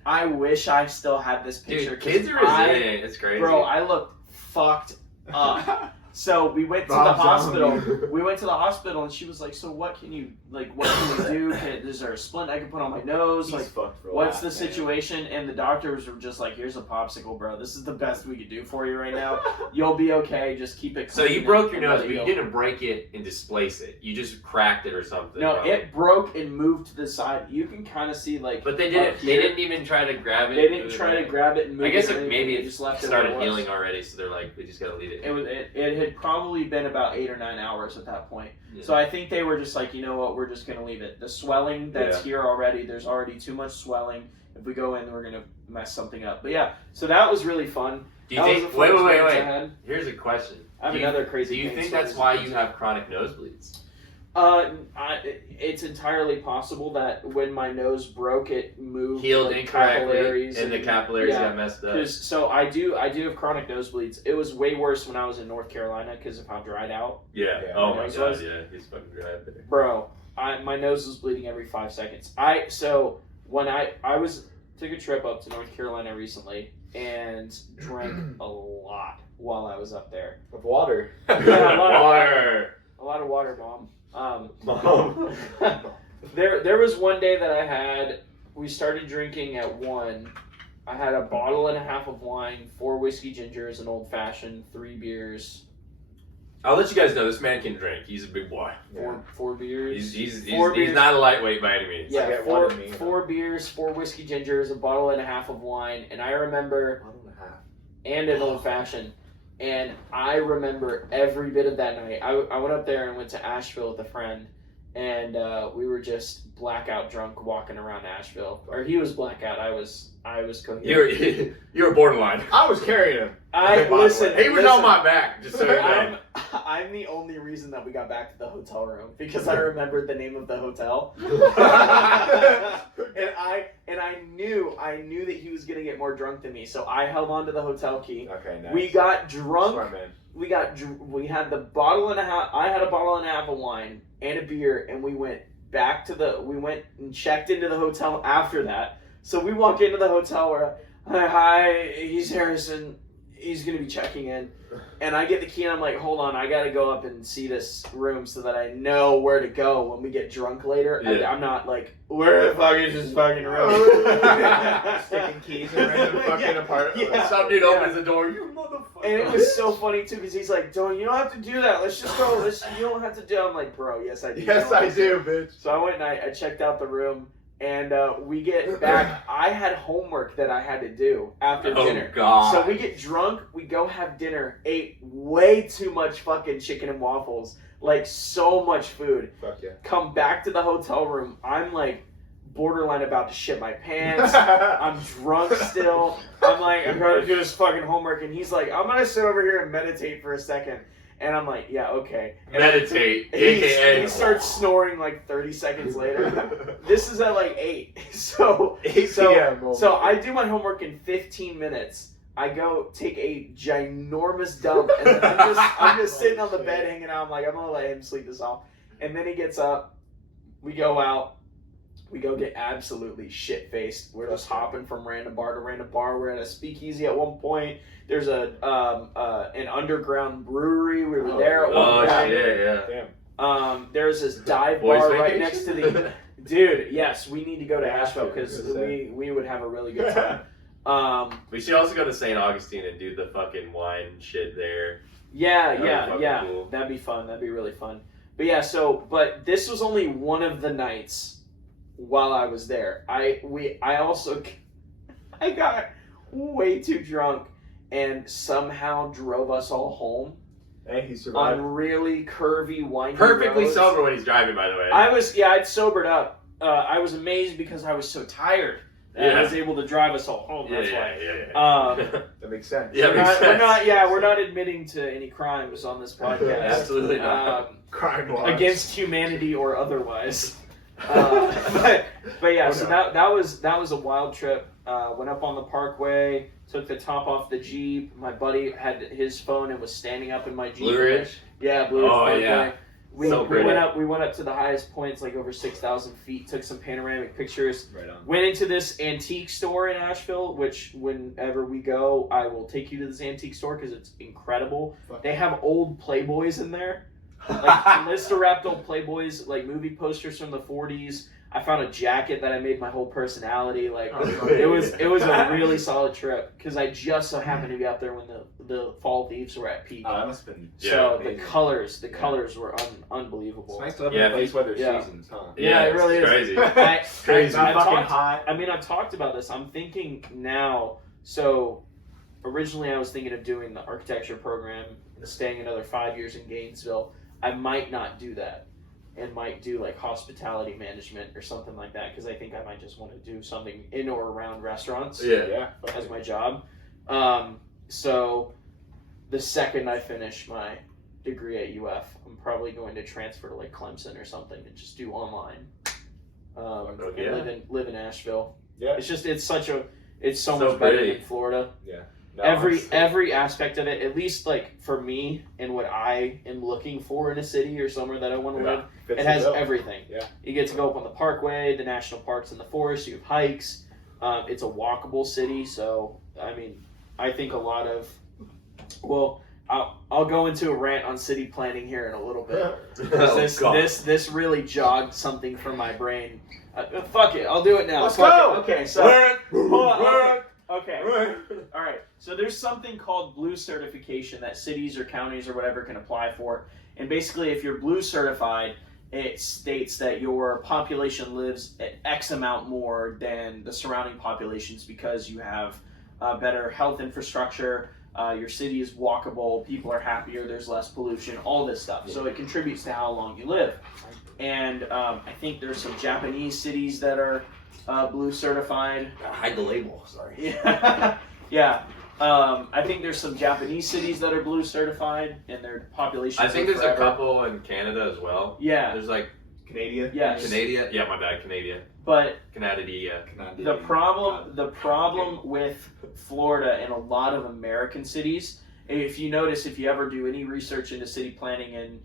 I wish I still had this picture. Dude, kids are resilient. It's crazy. Bro, I looked fucked up. So we went to the hospital. We went to the hospital, and she was like, "So what can you do? Is there a splint I can put on my nose? He's Like, fucked for what's life, the situation?" And the doctors were just like, "Here's a popsicle, bro. This is the best we could do for you right now. You'll be okay. Just keep it So clean you broke your and nose, let but it you go." didn't break it and displace it. You just cracked it or something. No, probably. it broke and moved to the side. You can kind of see like. But they up didn't. They here. didn't even try to grab it. They didn't try to grab it and move I guess it. or anything. maybe They it just left started it where it was. healing already, so they're like, we just gotta leave it. It had probably been about 8 or 9 hours at that point. Yeah. So I think they were just like, you know what, we're just gonna leave it. The swelling that's here already, there's already too much swelling. If we go in, we're gonna mess something up. But yeah, so that was really fun. Do you That think? was the fun experience I had. Here's a question. I have Do you- another crazy. Do you pain think story. that's why you have chronic nosebleeds? It's entirely possible that when my nose broke, it moved Healed like, incorrectly, capillaries and the capillaries yeah. got messed up. So I do have chronic nosebleeds. It was way worse when I was in North Carolina because of how dried out. Yeah. Yeah. Oh my Nose god. was- Yeah. He's fucking dry up there. Bro, my nose was bleeding every 5 seconds. When I took a trip up to North Carolina recently and drank a lot while I was up there. With water. Yeah, a lot of Water. A lot of water, Mom. Mom. There was one day that we started drinking at 1. I had a bottle and a half of wine, 4 whiskey gingers, an old fashioned, 3 beers, I'll let you guys know this man can drink. He's a big boy. four beers. He's Four beers. not a lightweight by any means. I Yeah, get one four, of me, 4 beers, 4 whiskey gingers, a bottle and a half of wine, and I remember, and an old fashioned. And I remember every bit of that night. I went up there and went to Asheville with a friend, and we were just blackout drunk walking around Asheville. Or he was blackout. I was coherent. You were borderline. I was carrying him. I By the listen. way. He was on my back, just so you know. I'm the only reason that we got back to the hotel room because I remembered the name of the hotel. and I knew that he was gonna get more drunk than me, so I held on to the hotel key. Okay, nice. We got drunk. Smart man. We had the bottle and a half. I had a bottle and a half of wine and a beer, and we went and checked into the hotel after that. So we walk into the hotel where, hi, he's Harrison. He's gonna be checking in, and I get the key and I'm like, hold on, I gotta go up and see this room so that I know where to go when we get drunk later. Yeah. I'm not like, where the fuck is this fucking room? Sticking keys in random fucking apartment. Yeah. Some dude opens the door. You motherfucker. And it was so funny too because he's like, you don't have to do that. Let's just go. You don't have to do. I'm like, bro, yes I do. Yes, I do, bitch. So I went and I checked out the room, and we get back. I had homework that I had to do after dinner. God. So we get drunk, we go have dinner, ate way too much fucking chicken and waffles, like so much food. Fuck yeah. Come back to the hotel room, I'm like borderline about to shit my pants. I'm drunk still. I'm like, I'm gonna do this fucking homework, and he's like, I'm gonna sit over here and meditate for a second. And I'm like, yeah, okay. And Meditate, aka he starts snoring like 30 seconds later. This is at like 8. So 8 p.m. so I do my homework in 15 minutes. I go take a ginormous dump, and then I'm just sitting on the bed hanging out. I'm like, I'm gonna let him sleep this off. And then he gets up. We go out. We go get absolutely shit faced. We're just hopping from random bar to random bar. We're at a speakeasy at one point. There's an underground brewery. We were there at one point. yeah. There's this dive Boys bar right vacation? next to the. Dude, yes, we need to go to Yeah, Asheville sure, because I was gonna say. we would have a really good time. We should also go to St. Augustine and do the fucking wine shit there. Yeah, That'd be fucking yeah. cool. That'd be fun. That'd be really fun. But yeah, but this was only one of the nights while I was there. I got way too drunk and somehow drove us all home Hey, he survived. on really curvy, windy Perfectly roads. sober when he's driving, by the way. I'd sobered up. I was amazed because I was so tired. And I Yeah. was able to drive us all home. That's why. yeah. That makes sense. Yeah, makes sense. We're not admitting to any crimes on this podcast. Absolutely not. Crime watch. Against humanity or otherwise. But yeah, Oh, so no. that was a wild trip. Went up on the Parkway, took the top off the Jeep. My buddy had his phone and was standing up in my Jeep. Blue Ridge? Yeah, Blue Ridge Oh, Parkway. yeah. We So pretty. went up to the highest points, like over 6,000 feet. Took some panoramic pictures. Right on. Went into this antique store in Asheville, which whenever we go, I will take you to this antique store because it's incredible. Fuck. They have old Playboys in there, like blister-wrapped old Playboys, like movie posters from the 40s. I found a jacket that I made my whole personality. Like Oh, it was a really solid trip because I just so happened to be out there when the fall thieves were at peak. Oh, that must have been. So amazing. the colors were unbelievable. It's nice to live Yeah, in a place where there's yeah. seasons, huh? Yeah, it really is. Crazy. Crazy. I've Not fucking talked- hot. I mean, I've talked about this. I'm thinking now. So, originally I was thinking of doing the architecture program and staying another 5 years in Gainesville. I might not do that and might do like hospitality management or something like that because I think I might just want to do something in or around restaurants as my job. So the second I finish my degree at UF, I'm probably going to transfer to like Clemson or something and just do online. And live in Asheville. Yeah. It's so So much better pretty. than Florida. No, Every aspect of it, at least like for me and what I am looking for in a city or somewhere that I want to live, fits it the has bill. everything. Yeah. You get to go up on the parkway, the national parks and the forest, you have hikes. It's a walkable city, so I mean, I think a lot of I'll go into a rant on city planning here in a little bit. This really jogged something from my brain. Fuck it, I'll do it now. Let's Fuck go! it. Okay, so hold on, okay. All right. So there's something called Blue certification that cities or counties or whatever can apply for. And basically, if you're Blue certified, it states that your population lives at X amount more than the surrounding populations because you have better health infrastructure. Your city is walkable. People are happier. There's less pollution. All this stuff. So it contributes to how long you live. And I think there's some Japanese cities that are Blue certified. Hide the label. Sorry. Yeah, yeah. I think there's some Japanese cities that are Blue certified, and their population. I think there's a couple in Canada as well. Yeah. There's like Canadian. Yes. Canada. Yeah, my bad. Canada. But Canada. Yeah. the problem with Florida and a lot of American cities, if you notice, if you ever do any research into city planning in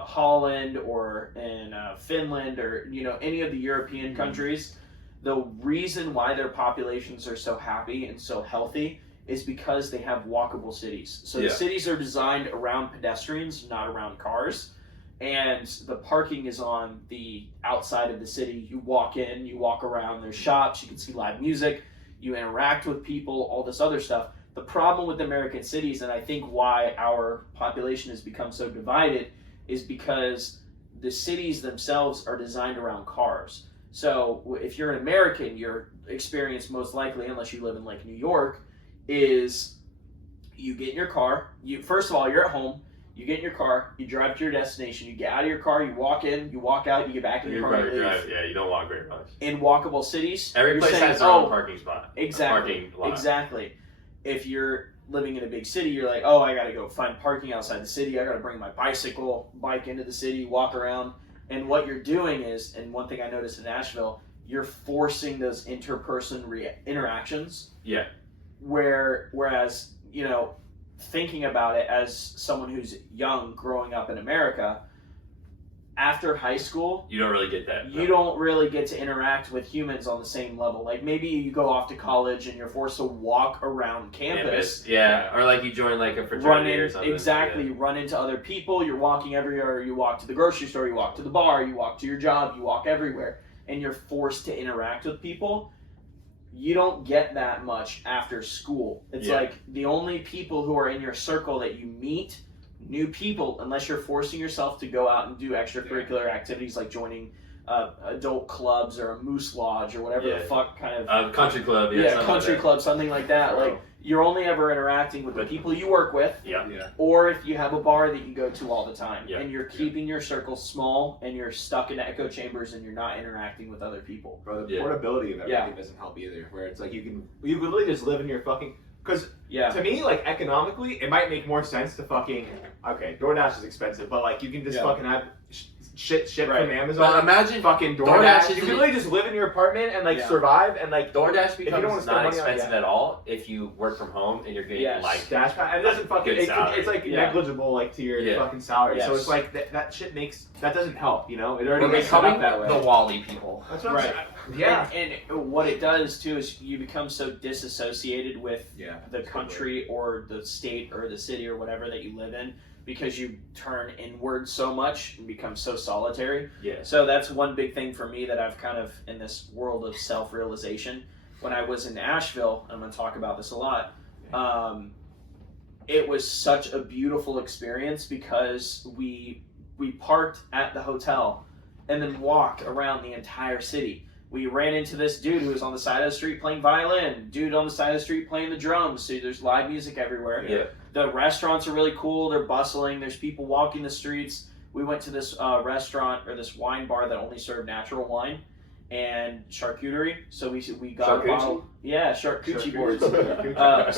Holland or in Finland or any of the European countries, the reason why their populations are so happy and so healthy is because they have walkable cities. So the cities are designed around pedestrians, not around cars. And the parking is on the outside of the city. You walk in, you walk around, there's shops, you can see live music, you interact with people, all this other stuff. The problem with American cities, and I think why our population has become so divided, is because the cities themselves are designed around cars. So if you're an American, your experience most likely, unless you live in like New York, is you get in your car, first of all, you're at home, you get in your car, you drive to your destination, you get out of your car, you walk in, you walk out, you get back in your car, and you leave. Yeah, you don't walk very much. In walkable cities, Every you're place saying, has their own parking spot. Exactly. Parking lot. Exactly. If you're living in a big city, you're like, oh, I gotta go find parking outside the city. I gotta bring my bike into the city, walk around. And what you're doing is, and one thing I noticed in Nashville, you're forcing those interperson interactions. Yeah. Whereas, thinking about it as someone who's young, growing up in America, after high school, You don't really get that. you don't really get to interact with humans on the same level. Like maybe you go off to college and you're forced to walk around campus. Yeah. Or like you join like a fraternity or something. Exactly. Yeah. Run into other people. You're walking everywhere. You walk to the grocery store. You walk to the bar. You walk to your job. You walk everywhere. And you're forced to interact with people. You don't get that much after school. It's like the only people who are in your circle that you meet, new people, unless you're forcing yourself to go out and do extracurricular activities like joining adult clubs or a moose lodge or whatever the fuck kind of country club. country club, something like that. Like you're only ever interacting with the people you work with, or if you have a bar that you go to all the time, and you're keeping your circle small, and you're stuck in echo chambers, and you're not interacting with other people. Bro, the portability of everything doesn't help either. Where it's like you literally just live in your fucking. Because to me, like economically, it might make more sense to fucking. Okay, DoorDash is expensive, but like you can just fucking have shit from Amazon. But imagine fucking DoorDash You can literally just live in your apartment and like survive and like DoorDash you don't wanna becomes spend not money on it, expensive at all if you work from home and you're getting like Dash Pass, and it doesn't fucking. good salary. It's like negligible, like to your fucking salary. So it's like that shit that doesn't help. It already we're makes it up becoming that way. the Wally people. That's what I'm saying. Yeah. And what it does too is you become so disassociated with the country or the state or the city or whatever that you live in because you turn inward so much and become so solitary. Yeah. So that's one big thing for me that I've kind of in this world of self-realization. When I was in Asheville, I'm going to talk about this a lot. It was such a beautiful experience because we parked at the hotel and then walked around the entire city. we ran into this dude who was on the side of the street playing violin, dude on the side of the street playing the drums. So there's live music everywhere. Yeah. The restaurants are really cool. They're bustling. There's people walking the streets. We went to this restaurant or this wine bar that only served natural wine and charcuterie. So we got a bottle. Yeah, charcuterie boards.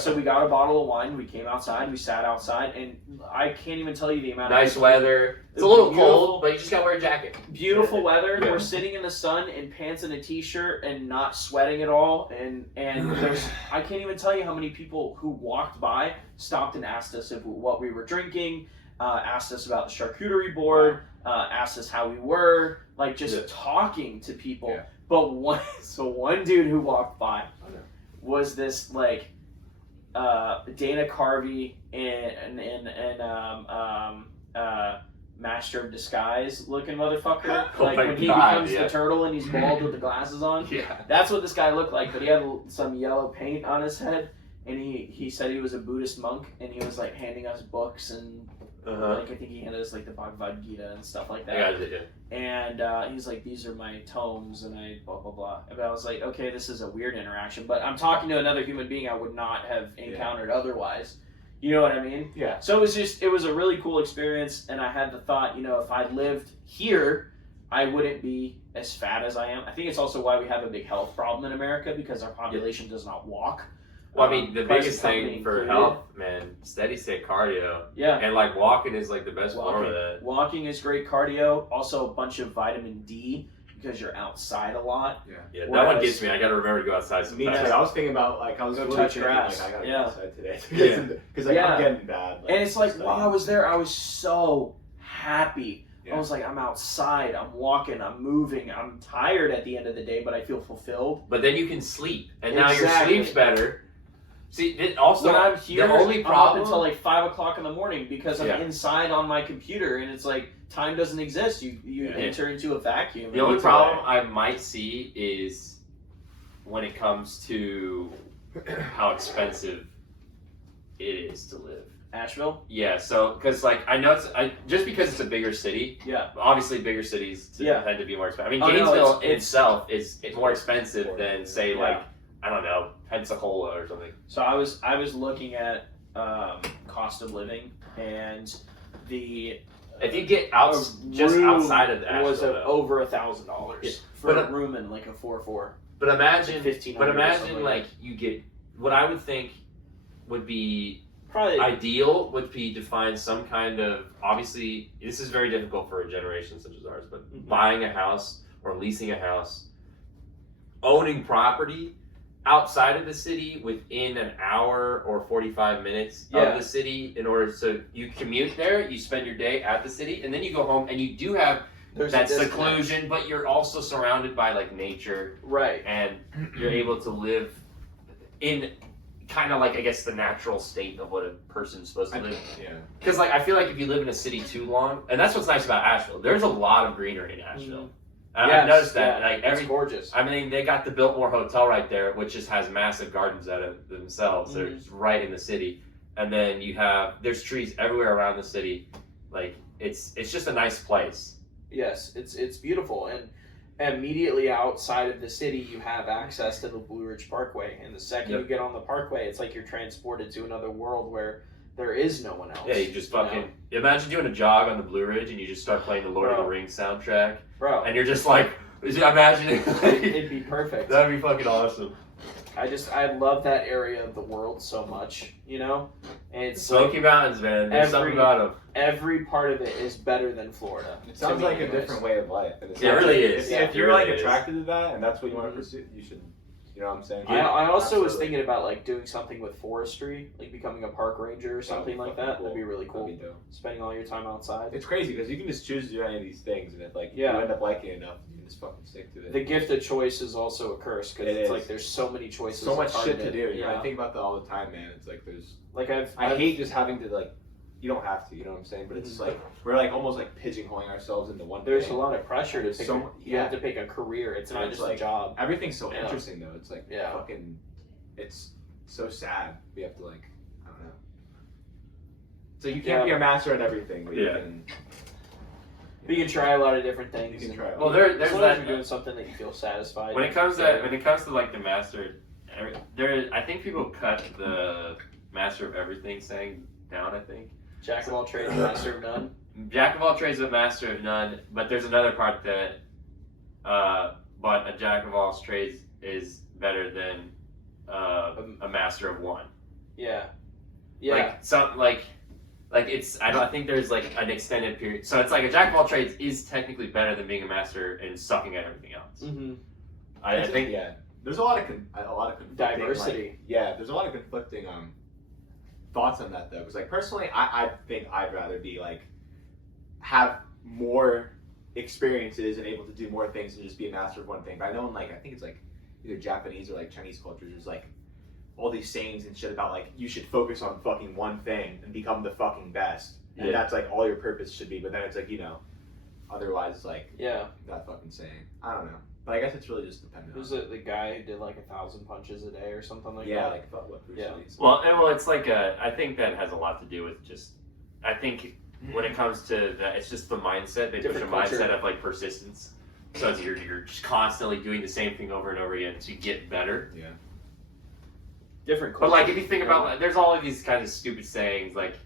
So we got a bottle of wine. We came outside. We sat outside, and I can't even tell you the amount. Nice of weather. It's a little Beautiful. cold, but you just gotta wear a jacket. Beautiful weather. Yeah. We're sitting in the sun in pants and a t-shirt and not sweating at all. And there's I can't even tell you how many people who walked by stopped and asked us what we were drinking, asked us about the charcuterie board, asked us how we were, like just talking to people. Yeah. But one dude who walked by was this like Dana Carvey and Master of Disguise looking motherfucker. Oh Like my when he God, becomes yeah. the turtle and he's bald with the glasses on. Yeah. That's what this guy looked like, but he had some yellow paint on his head, and he said he was a Buddhist monk, and he was like handing us books and like I think he handed us like the Bhagavad Gita and stuff like that. Yeah. And he's like, these are my tomes, and I blah blah blah. But I was like, okay, this is a weird interaction, but I'm talking to another human being I would not have encountered otherwise. You know what I mean? Yeah. So it was a really cool experience, and I had the thought, if I lived here, I wouldn't be as fat as I am. I think it's also why we have a big health problem in America, because our population does not walk. Well, I mean, the Price biggest company thing for included. health, man, steady state cardio. Yeah. And like walking is like the best form of that. Walking is great cardio. Also, a bunch of vitamin D because you're outside a lot. Yeah, that Whereas- one gets me. I gotta remember to go outside Me too. sometimes. I was thinking about like I was Go really touch thinking, grass. like I gotta Yeah. go outside today Yeah. because like Yeah. I'm getting bad. And it's like stuff. while I was there, I was so happy. Yeah. I was like, I'm outside, I'm walking, I'm moving, I'm tired at the end of the day, but I feel fulfilled. But then you can sleep, and now your Exactly. sleep's better. See, also When I'm here, the only I'm problem up until like 5 o'clock in the morning because I'm Yeah. inside on my computer, and it's like time doesn't exist. You Yeah. enter into a vacuum. The only problem I might see is when it comes to how expensive it is to live. Asheville. Yeah, so because like I know just because it's a bigger city. Yeah. Obviously, bigger cities tend to be more expensive. I mean, Oh, no, Gainesville in it's- itself is more expensive than say Yeah. like I don't know Pensacola or something. So I was looking at cost of living, and the If you get out just room outside of Asheville, was though. over $1,000 Yeah. for But a room in like a 4-4. But imagine, 1500 but or imagine something like you get what I would think would be Probably ideal would be to find some kind of obviously this is very difficult for a generation such as ours, but Mhm. buying a house or leasing a house, owning property outside of the city within an hour or 45 minutes Yeah. of the city in order so you commute there, you spend your day at the city, and then you go home and you do have there's that a disconnect. seclusion, but you're also surrounded by like nature Right. and you're able to live in kind of like I guess the natural state of what a person's supposed to live. Yeah. Because like I feel like if you live in a city too long, and that's what's nice about Asheville. There's a lot of greenery in Asheville. And I've noticed that like it's gorgeous. I mean they got the Biltmore Hotel right there, which just has massive gardens at it themselves. They're just right in the city, and then there's trees everywhere around the city. Like it's just a nice place. Yes, it's beautiful, and immediately outside of the city, you have access to the Blue Ridge Parkway. And the second Yep. you get on the Parkway, it's like you're transported to another world where there is no one else. Yeah, you just you know? fucking imagine doing a jog on the Blue Ridge and you just start playing the Lord of the Bro. Rings soundtrack, Bro, and you're just like imagining. it'd be perfect. That'd be fucking awesome. I love that area of the world so much, And it's Smoky Mountains, man. There's something about them. every part of it is better than Florida. It sounds To me like a anyways. different way of life. And it's Yeah, it not- really is. If, Yeah, if you're it like really is. attracted to that and that's what you want Mhm. to pursue, you should. You know what I'm saying? I also was Absolutely. thinking about like doing something with forestry, like becoming a park ranger or something like that. That'd be really cool. That'd be dope. Spending all your time outside. It's crazy because you can just choose to do any of these things, and if like Yeah. you end up liking it enough, you can just fucking stick to it. The gift of choice is also a curse because It it's is. like there's so many choices. so much it's hard shit to do. You know, Yeah. I think about that all the time, man. It's like there's. Like I I've hate just having to like. You don't have to, you know what I'm saying? But Mm-hmm. it's like we're like almost like pigeonholing ourselves into one. There's a thing. lot of pressure to pick. So- You have to pick a career. It's not And it's just like- a job. Everything's so Yeah. interesting though. It's like Yeah. fucking. It's so sad. We have to like. I don't know. So you can't Yeah. be a master at everything. But Yeah. You can, You can try a lot of different things. You can and- try a lot. Well, as there's long that. as you're doing something that you feel satisfied. When it comes to like the master, I think people cut the master of everything saying down. I think Jack of all trades, master of none. jack of all trades, but master of none. But there's another part that, but a jack of all trades is better than a master of one. Yeah. Yeah. Like some like it's I think there's like an extended period. So it's like a jack of all trades is technically better than being a master and sucking at everything else. mm-hmm. I think yeah. There's a lot of conflicting, Diversity. like, yeah, there's a lot of conflicting thoughts on that though. Because like personally, I think I'd rather be like have more experiences and able to do more things than just be a master of one thing. But I know in like I think it's like either Japanese or like Chinese cultures, there's like all these sayings and shit about like you should focus on fucking one thing and become the fucking best, and Yeah. that's like all your purpose should be. But then it's like otherwise it's like Yeah. that fucking saying. I don't know, but I guess it's really just dependent. Who's the guy who did like 1,000 punches a day or something like yeah, that? like fuck what Bruce Yeah. Lee's. well it's like I think that has a lot to do with just I think when it comes to that it's just the mindset. They Different push a culture. mindset of like persistence. So it's you're just constantly doing the same thing over and over again to get better. Yeah. Different. But like culture. if you think about like, there's all of these kinds of stupid sayings like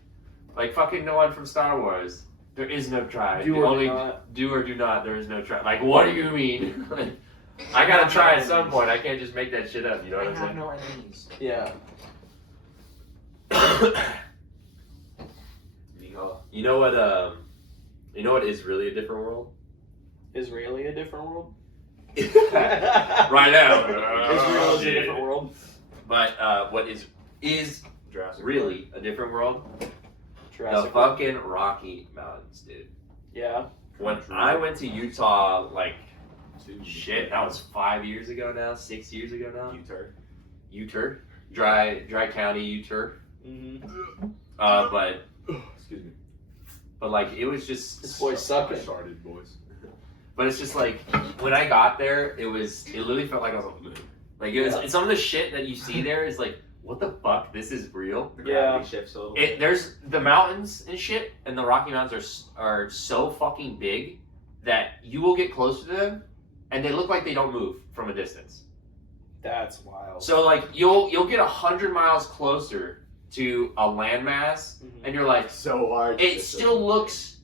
fucking no one from Star Wars. There is no try. Do The or do only not. do or do not. There is no try. Like what do you mean? Like, I gotta try at some point. I can't just make that shit up. You know what I'm saying? no enemies. Yeah. You know what is really a different world? Israeli a different world? Right now. Israel is a different world. But what is Jurassic really a different world? The Jurassic World. fucking Rocky Mountains, dude. Yeah. When I went to Utah, like Park. shit, that was 5 years ago now, 6 years ago now. U-turn. Uter, dry county Uter. Mm-hmm. But Excuse me. like it was just This boy's sucking. Started, boys. But it's just like when I got there, it literally felt like I was on the moon. Like it was Yeah. some of the shit that you see there is like, what the fuck? This is real. The Yeah. gravity shifts a little. There's the mountains and shit, and the Rocky Mountains are so fucking big that you will get closer to them, and they look like they don't move from a distance. That's wild. So like you'll get 100 miles closer to a landmass, Mhm. and you're like, so large. it still looks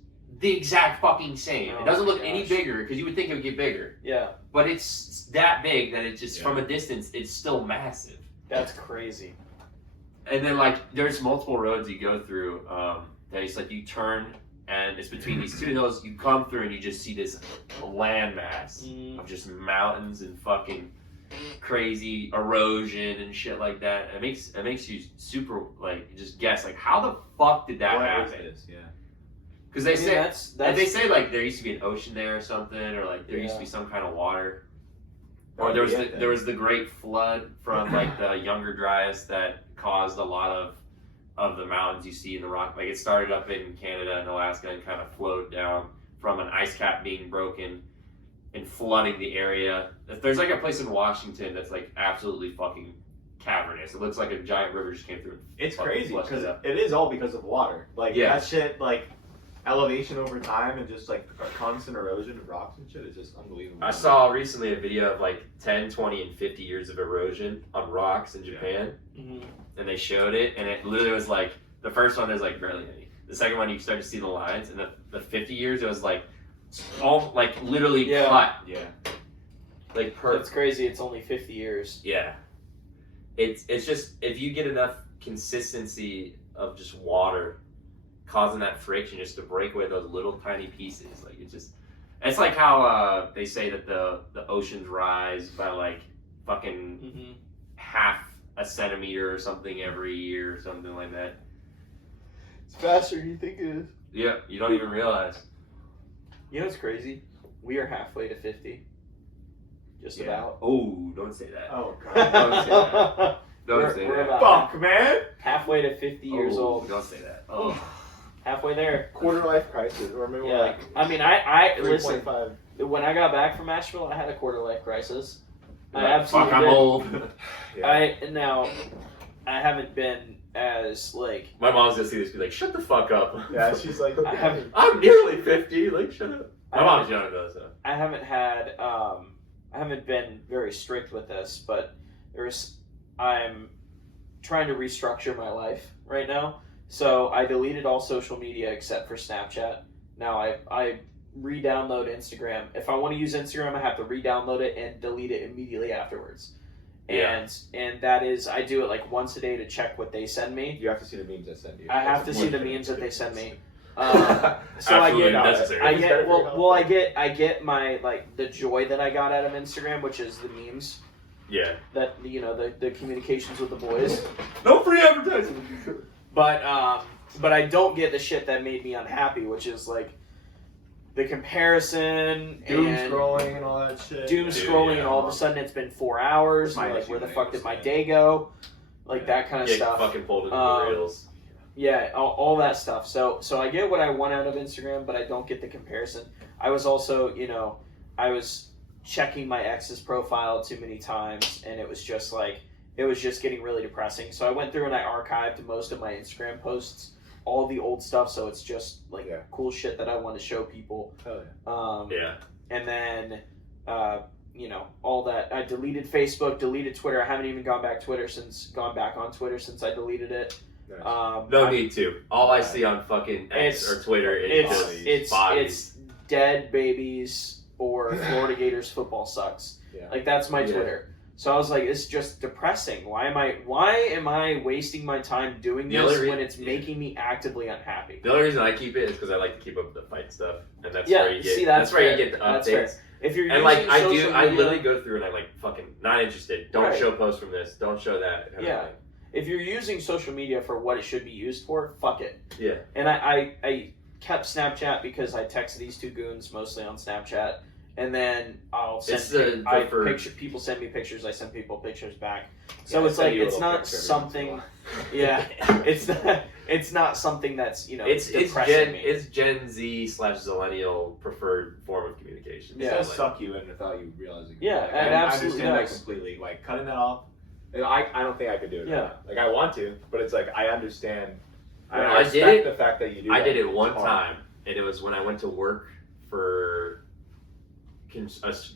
the exact fucking same. Oh It doesn't my look any gosh. bigger because you would think it would get bigger, Yeah. but it's that big that it just Yeah. from a distance it's still massive. That's crazy. And then like there's multiple roads you go through that it's like you turn and it's between these two hills. You come through and you just see this landmass Mm. of just mountains and fucking crazy erosion and shit like that. It makes you super like just guess like how the fuck did that What is happen? this? Yeah. Because they I mean, say that's they say like there used to be an ocean there or something, or like there used to be some kind of water. Or there was the great flood from like the Younger Dryas that caused a lot of the mountains you see in the rock. Like it started up in Canada and Alaska and kind of flowed down from an ice cap being broken and flooding the area. There's like a place in Washington that's like absolutely fucking cavernous. It looks like a giant river just came through. It's Fucking crazy flushed because it up. it is all because of water. Like Yeah. that shit, like elevation over time and just like a constant erosion of rocks and shit is just unbelievable. I saw recently a video of like 10, 20, and 50 years of erosion on rocks in Japan. Mm-hmm. And they showed it, and it literally was like the first one there's like barely any. The second one you start to see the lines, and the 50 years it was like all like literally Yeah. cut Yeah. like per That's crazy. It's only 50 years. yeah. It's just if you get enough consistency of just water causing that friction just to break away those little tiny pieces, like it's like how they say that the oceans rise by like fucking Mm-hmm. half a centimeter or something every year or something like that. It's faster than you think it is. Yeah, you don't even realize. You know what's crazy? We are halfway to 50. Just Yeah. about. Oh, don't say that. Oh Don't god. say that. Don't We're- say we're that. about- Fuck, man. halfway to 50 years Oh, old. Don't say that. Oh. Halfway there. Quarter life crisis. Or maybe Yeah. like I mean, I listen. 3.5. When I got back from Asheville, I had a quarter life crisis. I Like, absolutely fuck, I'm did. old. Yeah. I haven't been as like My mom's gonna see this and be like, shut the fuck up. Yeah, she's like, I haven't- I'm nearly 50. Like, shut up. My I mom's young though, so. I haven't been very strict with this, but I'm trying to restructure my life right now. So I deleted all social media except for Snapchat. Now I re-download Instagram. If I want to use Instagram, I have to re-download it and delete it immediately afterwards. Yeah. And that is, I do it like once a day to check what they send me. you have to see the memes I send you. I have That's to see the important. memes that they send me. So Absolutely I necessary. I It's get better for your well health. I get my like the joy that I got out of Instagram, which is the memes Yeah. that the communications with the boys. No free advertising. But I don't get the shit that made me unhappy, which is like the comparison Doom and scrolling and all that shit. doom Dude, scrolling, yeah. and all of a sudden it's been 4 hours. My And like, issue where the with fuck it did was my that- day go? Like Yeah. that kind of Get stuff. fucking pulled into Um, the reels. Yeah, all that stuff. So I get what I want out of Instagram, but I don't get the comparison. I was also, I was checking my ex's profile too many times, and it was just getting really depressing. So I went through and I archived most of my Instagram posts, all the old stuff. So it's just like Yeah. cool shit that I want to show people. Hell yeah. Yeah. And then, all that. I deleted Facebook, deleted Twitter. I haven't even gone back on Twitter since I deleted it. Nice. No I- need to. All I see on fucking X or Twitter is just it's bodies. dead babies or Florida Gators football sucks. Yeah. Like that's my Yeah. Twitter. So I was like, it's just depressing. Why am I wasting my time doing The this only when it's yeah. making me actively unhappy? The only reason I keep it is because I like to keep up with the fight stuff, and that's Yeah, where you get. see, that's where you fair. get the That's updates. fair. If you're And using like I social do, I media- literally go through and I'm like fucking not interested. Don't Right. show posts from this. Don't show that. kind of Yeah. thing. if you're using social media for what it should be used for, fuck it. Yeah. And I kept Snapchat because I text these two goons mostly on Snapchat, and then I'll send It's the I preferred- picture people send me pictures, I send people pictures back. So Yeah, it's send like you a it's little not picture every something. once Yeah, it's not something that's It's depressing me. Gen Z / Zillennial preferred form of communication. It Yeah. does suck you in without you realizing. Yeah, Like, it I absolutely understand does. that completely. Like cutting that off. I don't think I could do it. Yeah. Right now. Like I want to, but it's like I understand. I I did respect it- the fact that you do. I that. did it one It's hard. time, and it was when I went to work for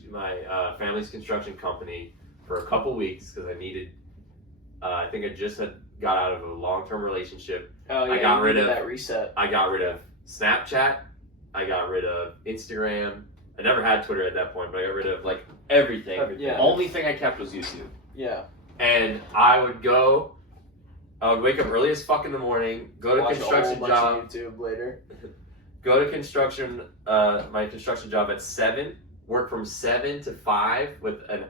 my family's construction company for a couple weeks because I needed. I think I just had got out of a long-term relationship. Oh yeah, I got you rid needed of- that reset. I got rid of Snapchat. I got rid of Instagram. I never had Twitter at that point, but I got rid of like everything. Yeah. The only thing I kept was YouTube. Yeah, And I would wake up early as fuck in the morning, go to watch construction a whole job, bunch of YouTube later. go to construction, my construction job at 7, work from 7 to 5 with a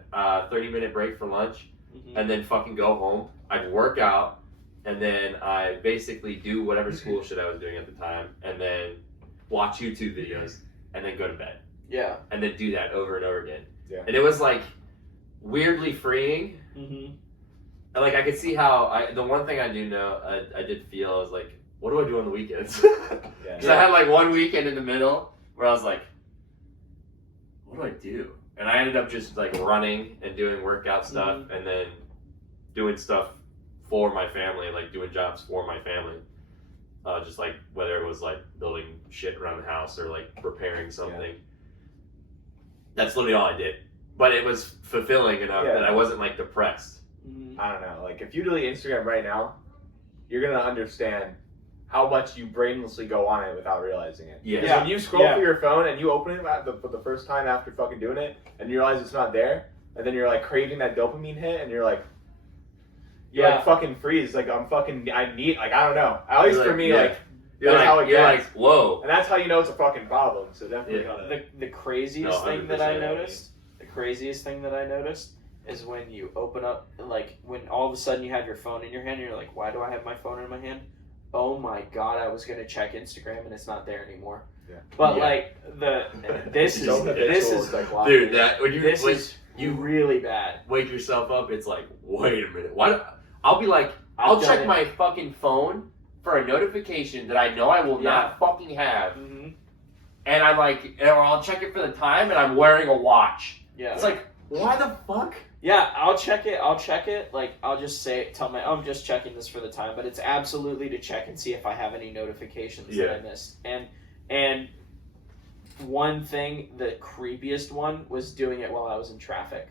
30-minute break for lunch, Mhm. and then fucking go home. I'd work out, and then I basically do whatever school shit I was doing at the time, and then watch YouTube videos, and then go to bed, Yeah. and then do that over and over again. Yeah. And it was like weirdly freeing. Mm-hmm. And, like I could see how the one thing I do know I did feel I was like, what do I do on the weekends? Yeah. Because I had like one weekend in the middle where I was like, what do I do? And I ended up just like running and doing workout stuff and then doing stuff for my family, like doing jobs for my family. Just like whether it was like building shit around the house or like preparing something. That's literally all I did. But it was fulfilling enough Yeah. that I wasn't like depressed. Mm-hmm. I don't know. Like if you delete Instagram right now, you're gonna understand how much you brainlessly go on it without realizing it. Yeah. Because Yeah. when you scroll Yeah. through your phone and you open it for the first time after fucking doing it, and you realize it's not there, and then you're like craving that dopamine hit, and you're like, Yeah. fucking freeze. Like I need. Like I don't know. At least You're for like, me, yeah. like You're that's like, how it you're gets. like, whoa. And that's how you know it's a fucking problem. So definitely Yeah. gotta. The craziest No, thing that I 100%. noticed, is when you open up, like when all of a sudden you have your phone in your hand, and you're like, why do I have my phone in my hand? Oh my god, I was gonna check Instagram and it's not there anymore. Yeah. But Yeah. like this It's is so habitual, this it's is like, wow. Dude, that when you this when is you really bad. wake yourself up, it's like, wait a minute. Why? I'll be like, I'll I've done check it. my fucking phone for a notification that I know I will not fucking have, Mm-hmm. and I'm like, or I'll check it for the time, and I'm wearing a watch. Yeah. It's like, why the fuck? Yeah, I'll check it. Like, I'll just I'm just checking this for the time, but it's absolutely to check and see if I have any notifications that I missed. And one thing, the creepiest one, was doing it while I was in traffic.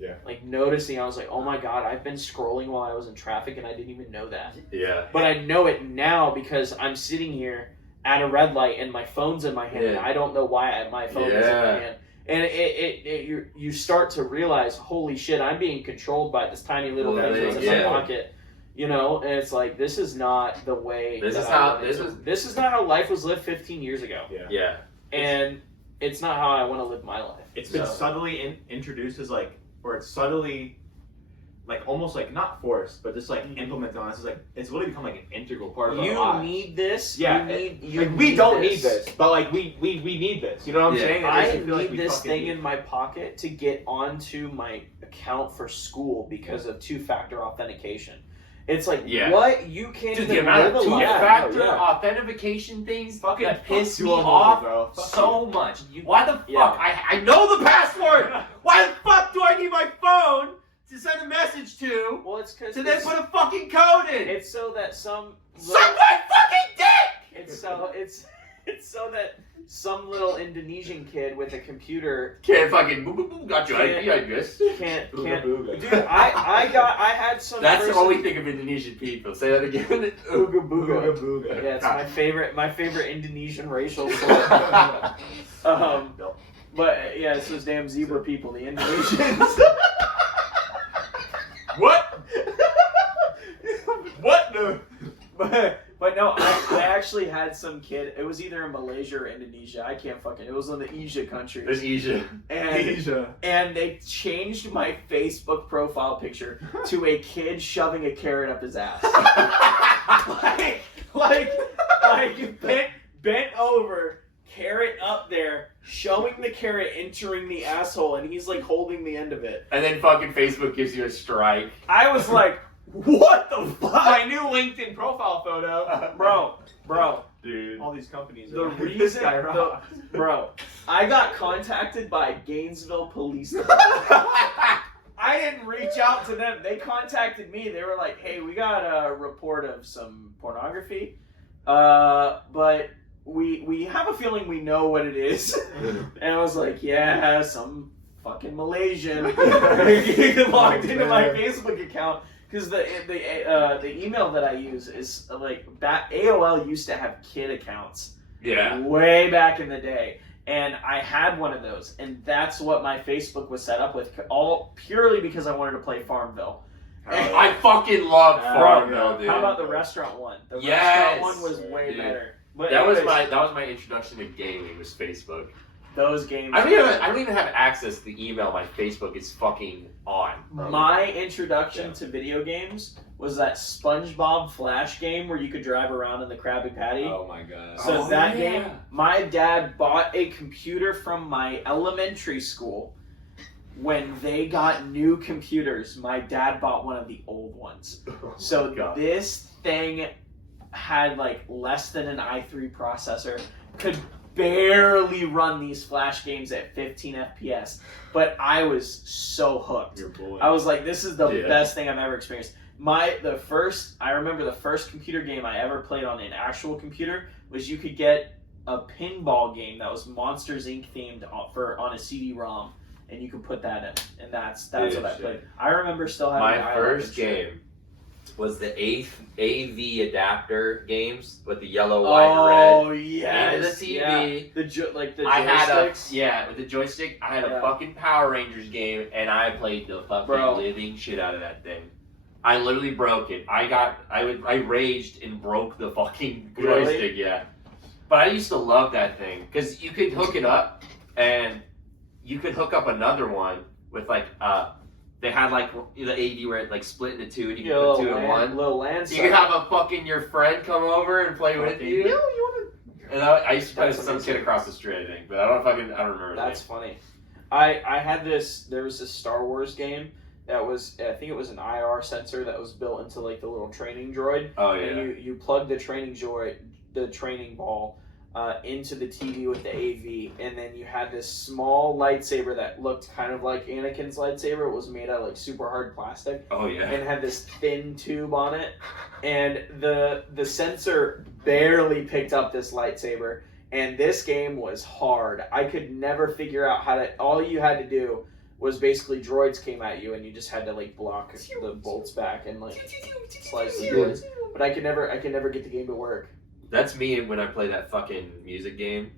Yeah. Like, noticing, I was like, oh my god, I've been scrolling while I was in traffic and I didn't even know that. Yeah. But I know it now because I'm sitting here at a red light and my phone's in my hand and I don't know why my phone is in my hand. And you start to realize, holy shit, I'm being controlled by this tiny little thing that's in my pocket, you know. And it's like, this is not the way. This is not how life was lived 15 years ago. Yeah. And it's not how I want to live my life. It's been subtly introduced as like, or it's subtly, like almost like not forced, but just like implemented on us. It's like it's really become like an integral part of our lives. You need this. Yeah, we don't need this, but like we need this. You know what I'm saying? I need this thing in my pocket to get onto my account for school because of two-factor authentication. It's like, what? You can't Dude, even the amount of live a life. two-factor authentication things fucking that piss me bro. off so much. Why the fuck? I know the password! Why the fuck do I need my phone to send a message to? Well, it's because to then put a fucking code in! It's so that some Suck my fucking dick! It's so that some little Indonesian kid with a computer can't fucking boop boop boop got your IP, I guess. Can't. Booga. Dude, I had some. That's the only thing of Indonesian people. Say that again. Booga booga. Booga. Yeah, it's my favorite Indonesian racial slur. But yeah, it's those damn zebra people, the Indonesians. What? What the? But no, I actually had some kid. It was either in Malaysia or Indonesia. I can't fucking. It was in the Asia country. There's Asia. And they changed my Facebook profile picture to a kid shoving a carrot up his ass. like bent over, carrot up there, showing the carrot entering the asshole, and he's like holding the end of it. And then fucking Facebook gives you a strike. I was like, what the fuck? My new LinkedIn profile photo. Bro. Dude. All these companies The are like, reason, this guy rocks. bro, I got contacted by Gainesville Police Department. I didn't reach out to them. They contacted me. They were like, hey, we got a report of some pornography, but we have a feeling we know what it is. And I was like, yeah, some fucking Malaysian logged into my Facebook account. Because the email that I use is like AOL used to have kid accounts. Yeah. Way back in the day. And I had one of those. And that's what my Facebook was set up with. All purely because I wanted to play Farmville. I fucking love Farmville, dude. How about the restaurant one? The restaurant one was way better. But that was my introduction to gaming, was Facebook. Those games. I don't even have access to the email. My Facebook is fucking on. My introduction to video games was that SpongeBob Flash game where you could drive around in the Krabby Patty. Oh my god. So game, my dad bought a computer from my elementary school. When they got new computers, my dad bought one of the old ones. So this thing had like less than an i3 processor, could barely run these Flash games at 15 FPS, but I was so hooked. I was like, this is the best thing I've ever experienced. I remember the first computer game I ever played on an actual computer was you could get a pinball game that was Monsters Inc. themed on a CD-ROM, and you could put that in, and that's what I played. I remember still having my first game was the AV adapter games with the yellow, white, and red. Oh yes, and the TV. Yeah. The joysticks. With the joystick, I had a fucking Power Rangers game, and I played the fucking living shit out of that thing. I literally broke it. I raged and broke the fucking joystick. Yeah, but I used to love that thing because you could hook it up, and you could hook up another one with like they had like the AV where it like split into two and you could put two in one. Little land. You could have a fucking your friend come over and play with you. And I used to play with some kid across the street, I think, but I don't remember. That's funny. I had this. There was this Star Wars game that was, I think it was an IR sensor that was built into like the little training droid. Oh yeah. And you plug the training ball into the TV with the AV, and then you had this small lightsaber that looked kind of like Anakin's lightsaber. It was made out of like super hard plastic Oh yeah. and had this thin tube on it, and the sensor barely picked up this lightsaber. And this game was hard. I could never figure out how to. All you had to do was basically droids came at you, and you just had to like block the bolts back and like slice the droids. But I could never get the game to work. That's me when I play that fucking music game.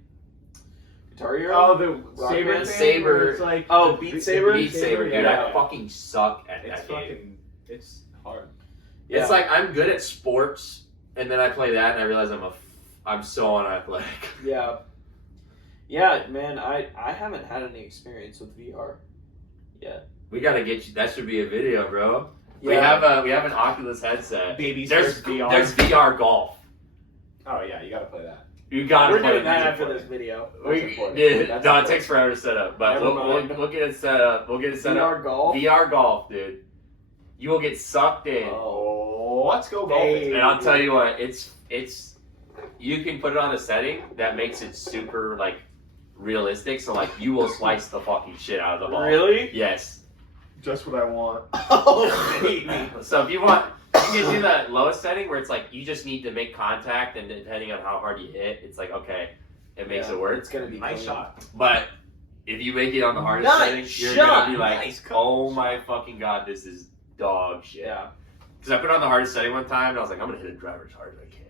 Guitar Hero? Oh, the Rock saber Band? thing, Saber. where it's like Oh, the Beat Saber? Beat Saber, dude. yeah. I fucking suck at It's that game. fucking. It's hard. Yeah. It's like I'm good at sports, and then I play that, and I realize I'm so unathletic. Yeah. Yeah, man, I haven't had any experience with VR. We gotta get you. That should be a video, bro. Yeah. We have an Oculus headset. Baby's There's first VR. There's VR golf. Oh yeah, you gotta play that. You gotta We're play doing that music after for this it. video. That's We, important. yeah, That's no, it important. takes forever to set up, but Never we'll mind. get it set up. We'll get it set up. VR golf? VR golf, dude. You will get sucked in, Oh, let's go golfing. Hey. and I'll tell you what, it's. You can put it on a setting that makes it super like realistic, so like you will slice the fucking shit out of the ball. Really? Yes. Just what I want. Oh, baby. So if you want, you can do the lowest setting where it's like you just need to make contact, and depending on how hard you hit, it's like okay, it makes Yeah, it work. It's gonna be Nice clean. shot. But if you make it on the hardest Nice setting, you're shot. gonna be like, Nice coach. oh my fucking god, this is dog shit. Yeah. Because I put it on the hardest setting one time, and I was like, I'm gonna hit a driver as hard as I can.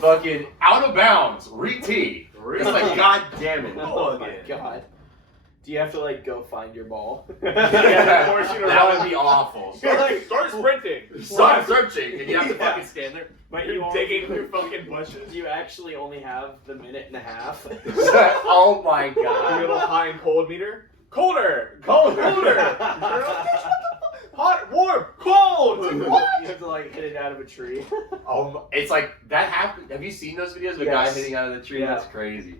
Fucking out of bounds, re-tee. It's like, god damn it. Oh my god. Do you have to like go find your ball? Yeah, force you to That run. would be awful. You're like, Start sprinting. Start searching, and you have to Yeah. fucking stand there. But You're you digging through fucking bushes. You actually only have the minute and a half. Oh my Your little god. high and cold meter. Colder. Colder. Hot, warm, cold. It's like, what? You have to like hit it out of a tree. It's like, that happened. Have you seen those videos of a guy Yes. hitting out of the tree? Yeah. That's crazy.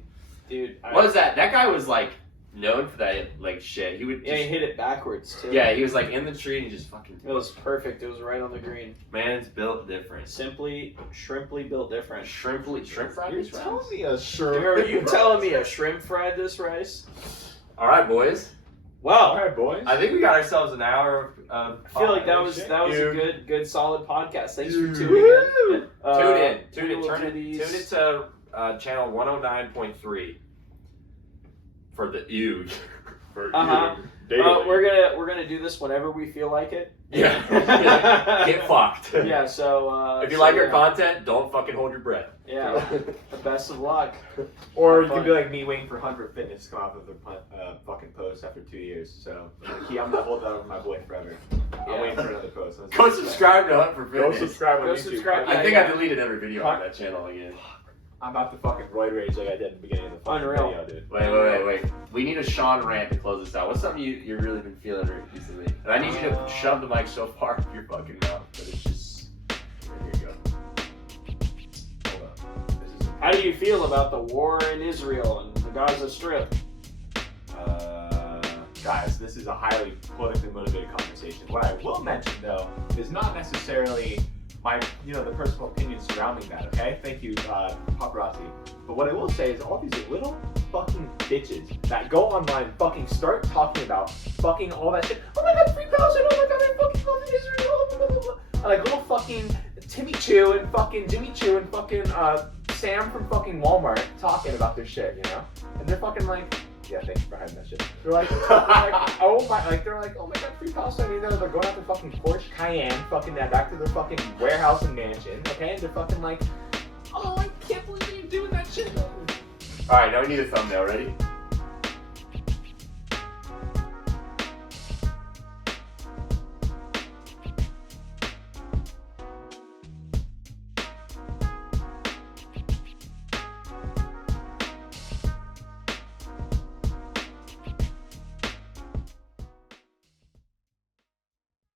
Dude. What was that? That guy was like known for that like shit. He would Yeah, he just, hit it backwards too. yeah, he was like in the tree and he just fucking, It was perfect. It was right on the green. man's built different. Simply, shrimply built different. Shrimp fried You're this rice? telling me a shrimp. Are you telling me a shrimp fried this rice? All right, boys. All Wow. right, boys. I think we got ourselves an hour of I feel like that Oh, was shit, a dude. good solid podcast. Thanks for Dude. tuning in. Tune in. Tune we in. will Turn do it. these- Tune it to channel 109.3 for the ew. For Uh-huh. daily. We're gonna do this whenever we feel like it. Yeah. Get fucked. Yeah. So If you so, like our yeah. content, don't fucking hold your breath. Yeah. The best of luck. Or Have you could fun. be like me waiting for 100 Fitness to come out with a fucking post after 2 years. So I'm gonna hold that over my boy forever. Yeah. I'm waiting for another post. Go subscribe to Hunt for Go Fitness. subscribe on Go YouTube. subscribe. I think Yeah. I deleted every video on that channel again. I'm about to fucking roid rage like I did at the beginning of the fucking Unreal. video, dude. Wait. We need a Sean rant to close this out. What's something you've really been feeling recently? And I need you to shove the mic so far up your fucking mouth, but it's just. There you go. Hold on. This is How do you feel about the war in Israel and the Gaza Strip? guys, this is a highly politically motivated conversation. What I will mention, though, is not necessarily my, the personal opinion surrounding that. Okay, thank you, paparazzi. But what I will say is, all these little fucking bitches that go online and fucking start talking about fucking all that shit. Oh my God, free Palestine! Oh my God, I fucking love Israel! Blah, blah, blah, blah. Like little fucking Timmy Chu and fucking Jimmy Chu and fucking Sam from fucking Walmart talking about their shit, and they're fucking like. Yeah, thanks for hiding that shit. They're like, oh my, they're like, oh my God, free Palestine. They're going out their fucking Porsche Cayenne, fucking that back to their fucking warehouse and mansion, okay? And they're fucking like, oh, I can't believe you're doing that shit. Alright, now we need a thumbnail. Ready?